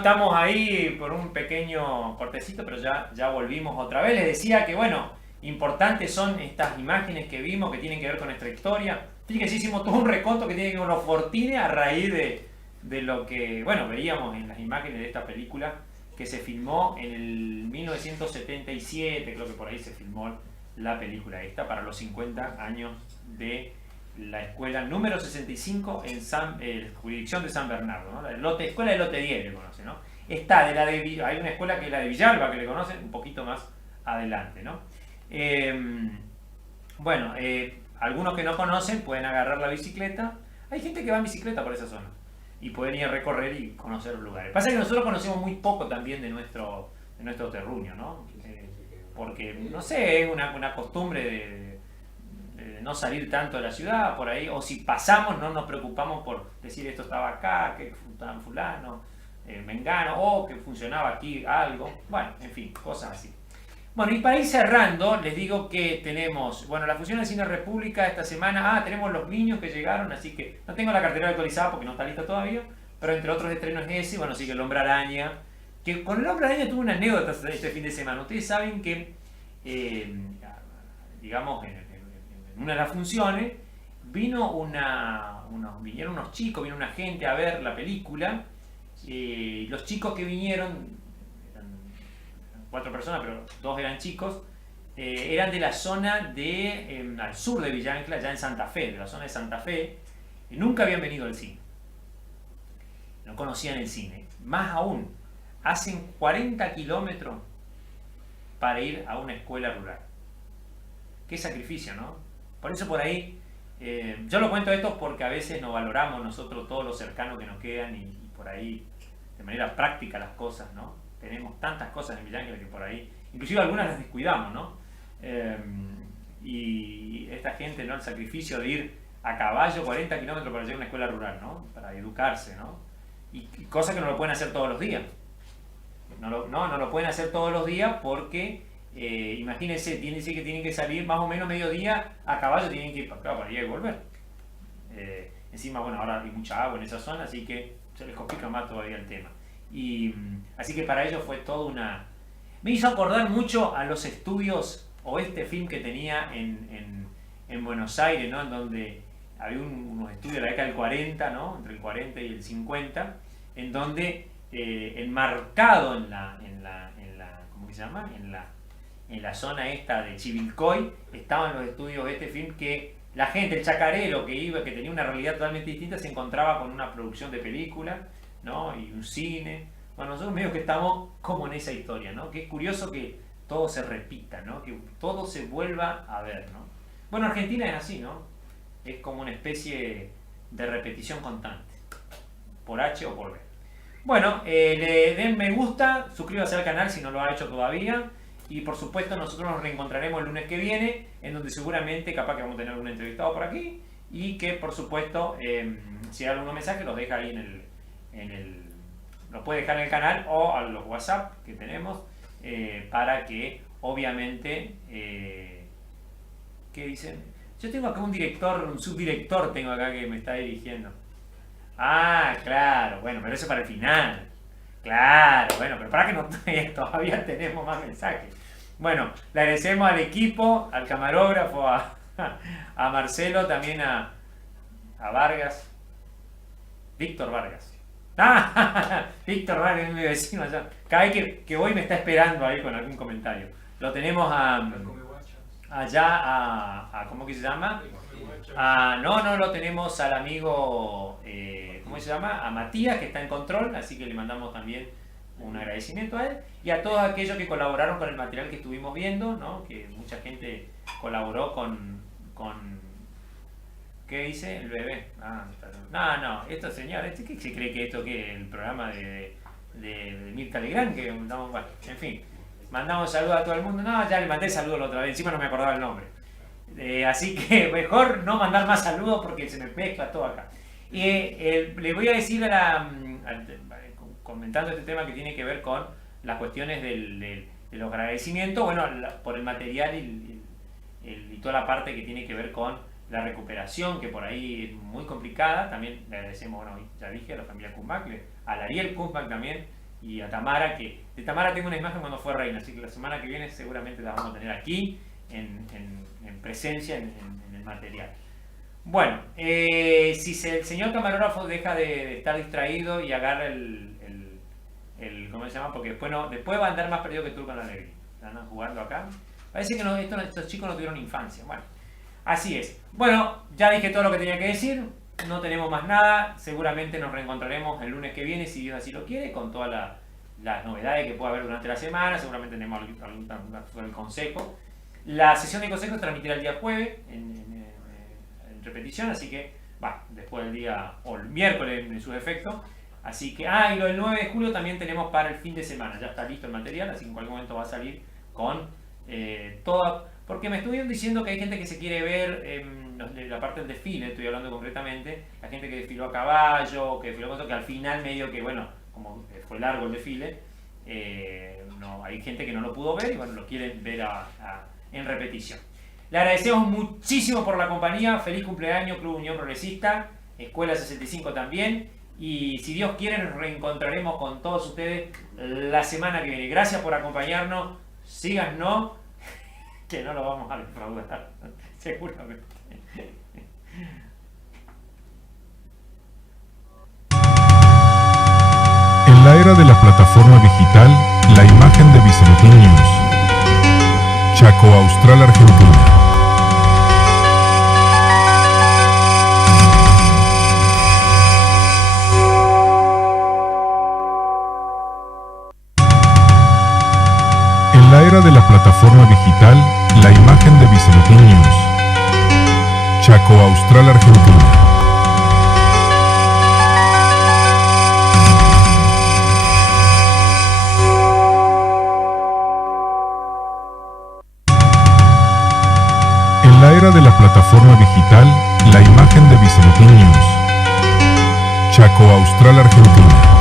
estamos ahí por un pequeño cortecito, pero ya volvimos otra vez. Les decía que, bueno, importantes son estas imágenes que vimos que tienen que ver con nuestra historia. Fíjense, hicimos todo un reconto que tiene que ver con los Fortines a raíz de lo que, bueno, veíamos en las imágenes de esta película que se filmó en el 1977, creo que por ahí se filmó la película esta, para los 50 años de la escuela número 65 en jurisdicción de San Bernardo, ¿no? Escuela de Lote 10 le conoce, ¿no? Está hay una escuela que es la de Villalba, que le conocen un poquito más adelante, ¿no? Bueno, algunos que no conocen pueden agarrar la bicicleta. Hay gente que va en bicicleta por esa zona y pueden ir a recorrer y conocer los lugares. Pasa que nosotros conocemos muy poco también de nuestro terruño, ¿no? Porque, no sé, es una costumbre de no salir tanto de la ciudad por ahí, o si pasamos no nos preocupamos por decir esto estaba acá, que estaba fulano, mengano, o que funcionaba aquí algo. Bueno, en fin, cosas así. Bueno, y para ir cerrando, les digo que tenemos, bueno, la función de Cine República esta semana, tenemos Los Niños que llegaron, así que no tengo la cartelera actualizada porque no está lista todavía, pero entre otros estrenos es ese, bueno, sigue El Hombre Araña, que con El Hombre Araña tuve una anécdota este fin de semana. Ustedes saben que, digamos, en una de las funciones, vinieron unos chicos, vino una gente a ver la película, los chicos que vinieron, 4 personas, pero 2 eran chicos, eran de la zona al sur de Villa Ancla, ya en Santa Fe, de la zona de Santa Fe, y nunca habían venido al cine. No conocían el cine. Más aún, hacen 40 kilómetros para ir a una escuela rural. Qué sacrificio, ¿no? Por eso por ahí, yo lo cuento esto porque a veces no valoramos nosotros todos los cercanos que nos quedan y por ahí, de manera práctica las cosas, ¿no? Tenemos tantas cosas en Villa Ancla que por ahí, inclusive algunas las descuidamos, ¿no? Y esta gente, ¿no? El sacrificio de ir a caballo 40 kilómetros para llegar a una escuela rural, ¿no? Para educarse, ¿no? Y cosas que no lo pueden hacer todos los días. No lo pueden hacer todos los días porque, imagínense, que tienen que salir más o menos mediodía a caballo, tienen que ir para ir y volver. Encima, bueno, ahora hay mucha agua en esa zona, así que se les complica más todavía el tema. Y así que para ellos fue toda una... Me hizo acordar mucho a los estudios o este film que tenía en Buenos Aires, ¿no? En donde había unos estudios de la década del 40, ¿no? Entre el 40 y el 50, en donde enmarcado en la ¿cómo se llama? En la zona esta de Chivilcoy estaban los estudios de este film que la gente, el chacarero que tenía una realidad totalmente distinta, se encontraba con una producción de película, ¿no? Y un cine. Bueno, nosotros medio que estamos como en esa historia, ¿no? Que es curioso que todo se repita, ¿no? Que todo se vuelva a ver, ¿no? Bueno, Argentina es así, ¿no? Es como una especie de repetición constante, por H o por B. Bueno, le den me gusta, suscríbase al canal si no lo ha hecho todavía, y por supuesto nosotros nos reencontraremos el lunes que viene, en donde seguramente capaz que vamos a tener algún entrevistado por aquí, y que por supuesto, si hay algún mensaje los deja ahí los puede dejar en el canal o a los WhatsApp que tenemos, para que obviamente, ¿qué dicen? Yo tengo acá un subdirector tengo acá que me está dirigiendo. Ah, claro, bueno, pero eso para el final. Claro, bueno, pero para que no todavía tenemos más mensajes. Bueno, le agradecemos al equipo, al camarógrafo, a Marcelo, también a Vargas, Víctor Vargas. Víctor Vargas es mi vecino allá. Cada vez que voy me está esperando ahí con algún comentario. Lo tenemos allá ¿cómo que se llama? No lo tenemos al amigo, ¿cómo se llama? A Matías, que está en control, así que le mandamos también un agradecimiento a él y a todos aquellos que colaboraron con el material que estuvimos viendo, ¿no? Que mucha gente colaboró con ¿qué dice? El bebé. No, esto señor, ¿qué se cree que esto que el programa de Mirta Legrand? Que no, bueno, en fin, mandamos saludos a todo el mundo. No, ya le mandé saludos la otra vez, encima no me acordaba el nombre. Así que mejor no mandar más saludos porque se me mezcla todo acá. Le voy a decir comentando este tema que tiene que ver con las cuestiones de los agradecimientos, bueno, por el material y toda la parte que tiene que ver con la recuperación, que por ahí es muy complicada. También le agradecemos, bueno, ya dije, a la familia Kumbach, a Ariel Kumbach también, y a Tamara, que de Tamara tengo una imagen cuando fue reina, así que la semana que viene seguramente la vamos a tener aquí en presencia en el material. Bueno, si el señor camarógrafo deja de estar distraído y agarra ¿cómo se llama? Porque después va a andar más perdido que tú con la alegría. Andan jugando acá. Parece que estos chicos no tuvieron infancia. Bueno, así es. Bueno, ya dije todo lo que tenía que decir. No tenemos más nada. Seguramente nos reencontraremos el lunes que viene, si Dios así lo quiere, con todas las novedades que pueda haber durante la semana. Seguramente tenemos algún consejo. La sesión de consejo se transmitirá el día jueves en repetición, así que después del día o el miércoles en sus efectos. Así que, y lo del 9 de julio también tenemos para el fin de semana. Ya está listo el material, así que en cualquier momento va a salir con toda. Porque me estuvieron diciendo que hay gente que se quiere ver la parte del desfile, estoy hablando concretamente, la gente que desfiló a caballo, que desfiló cosas que al final medio que, bueno, como fue largo el desfile, hay gente que no lo pudo ver y bueno, lo quieren ver en repetición. Le agradecemos muchísimo por la compañía, feliz cumpleaños Club Unión Progresista, Escuela 65 también, y si Dios quiere nos reencontraremos con todos ustedes la semana que viene. Gracias por acompañarnos, síganos, que no lo vamos a defraudar, seguramente. En la era de la plataforma digital, la imagen de Vicelotín News. Chaco Austral, Argentina. En la era de la plataforma digital, la imagen de Vicelotín News. Chaco Austral, Argentina. En la era de la plataforma digital, la imagen de Vicelotín News. Chaco Austral, Argentina.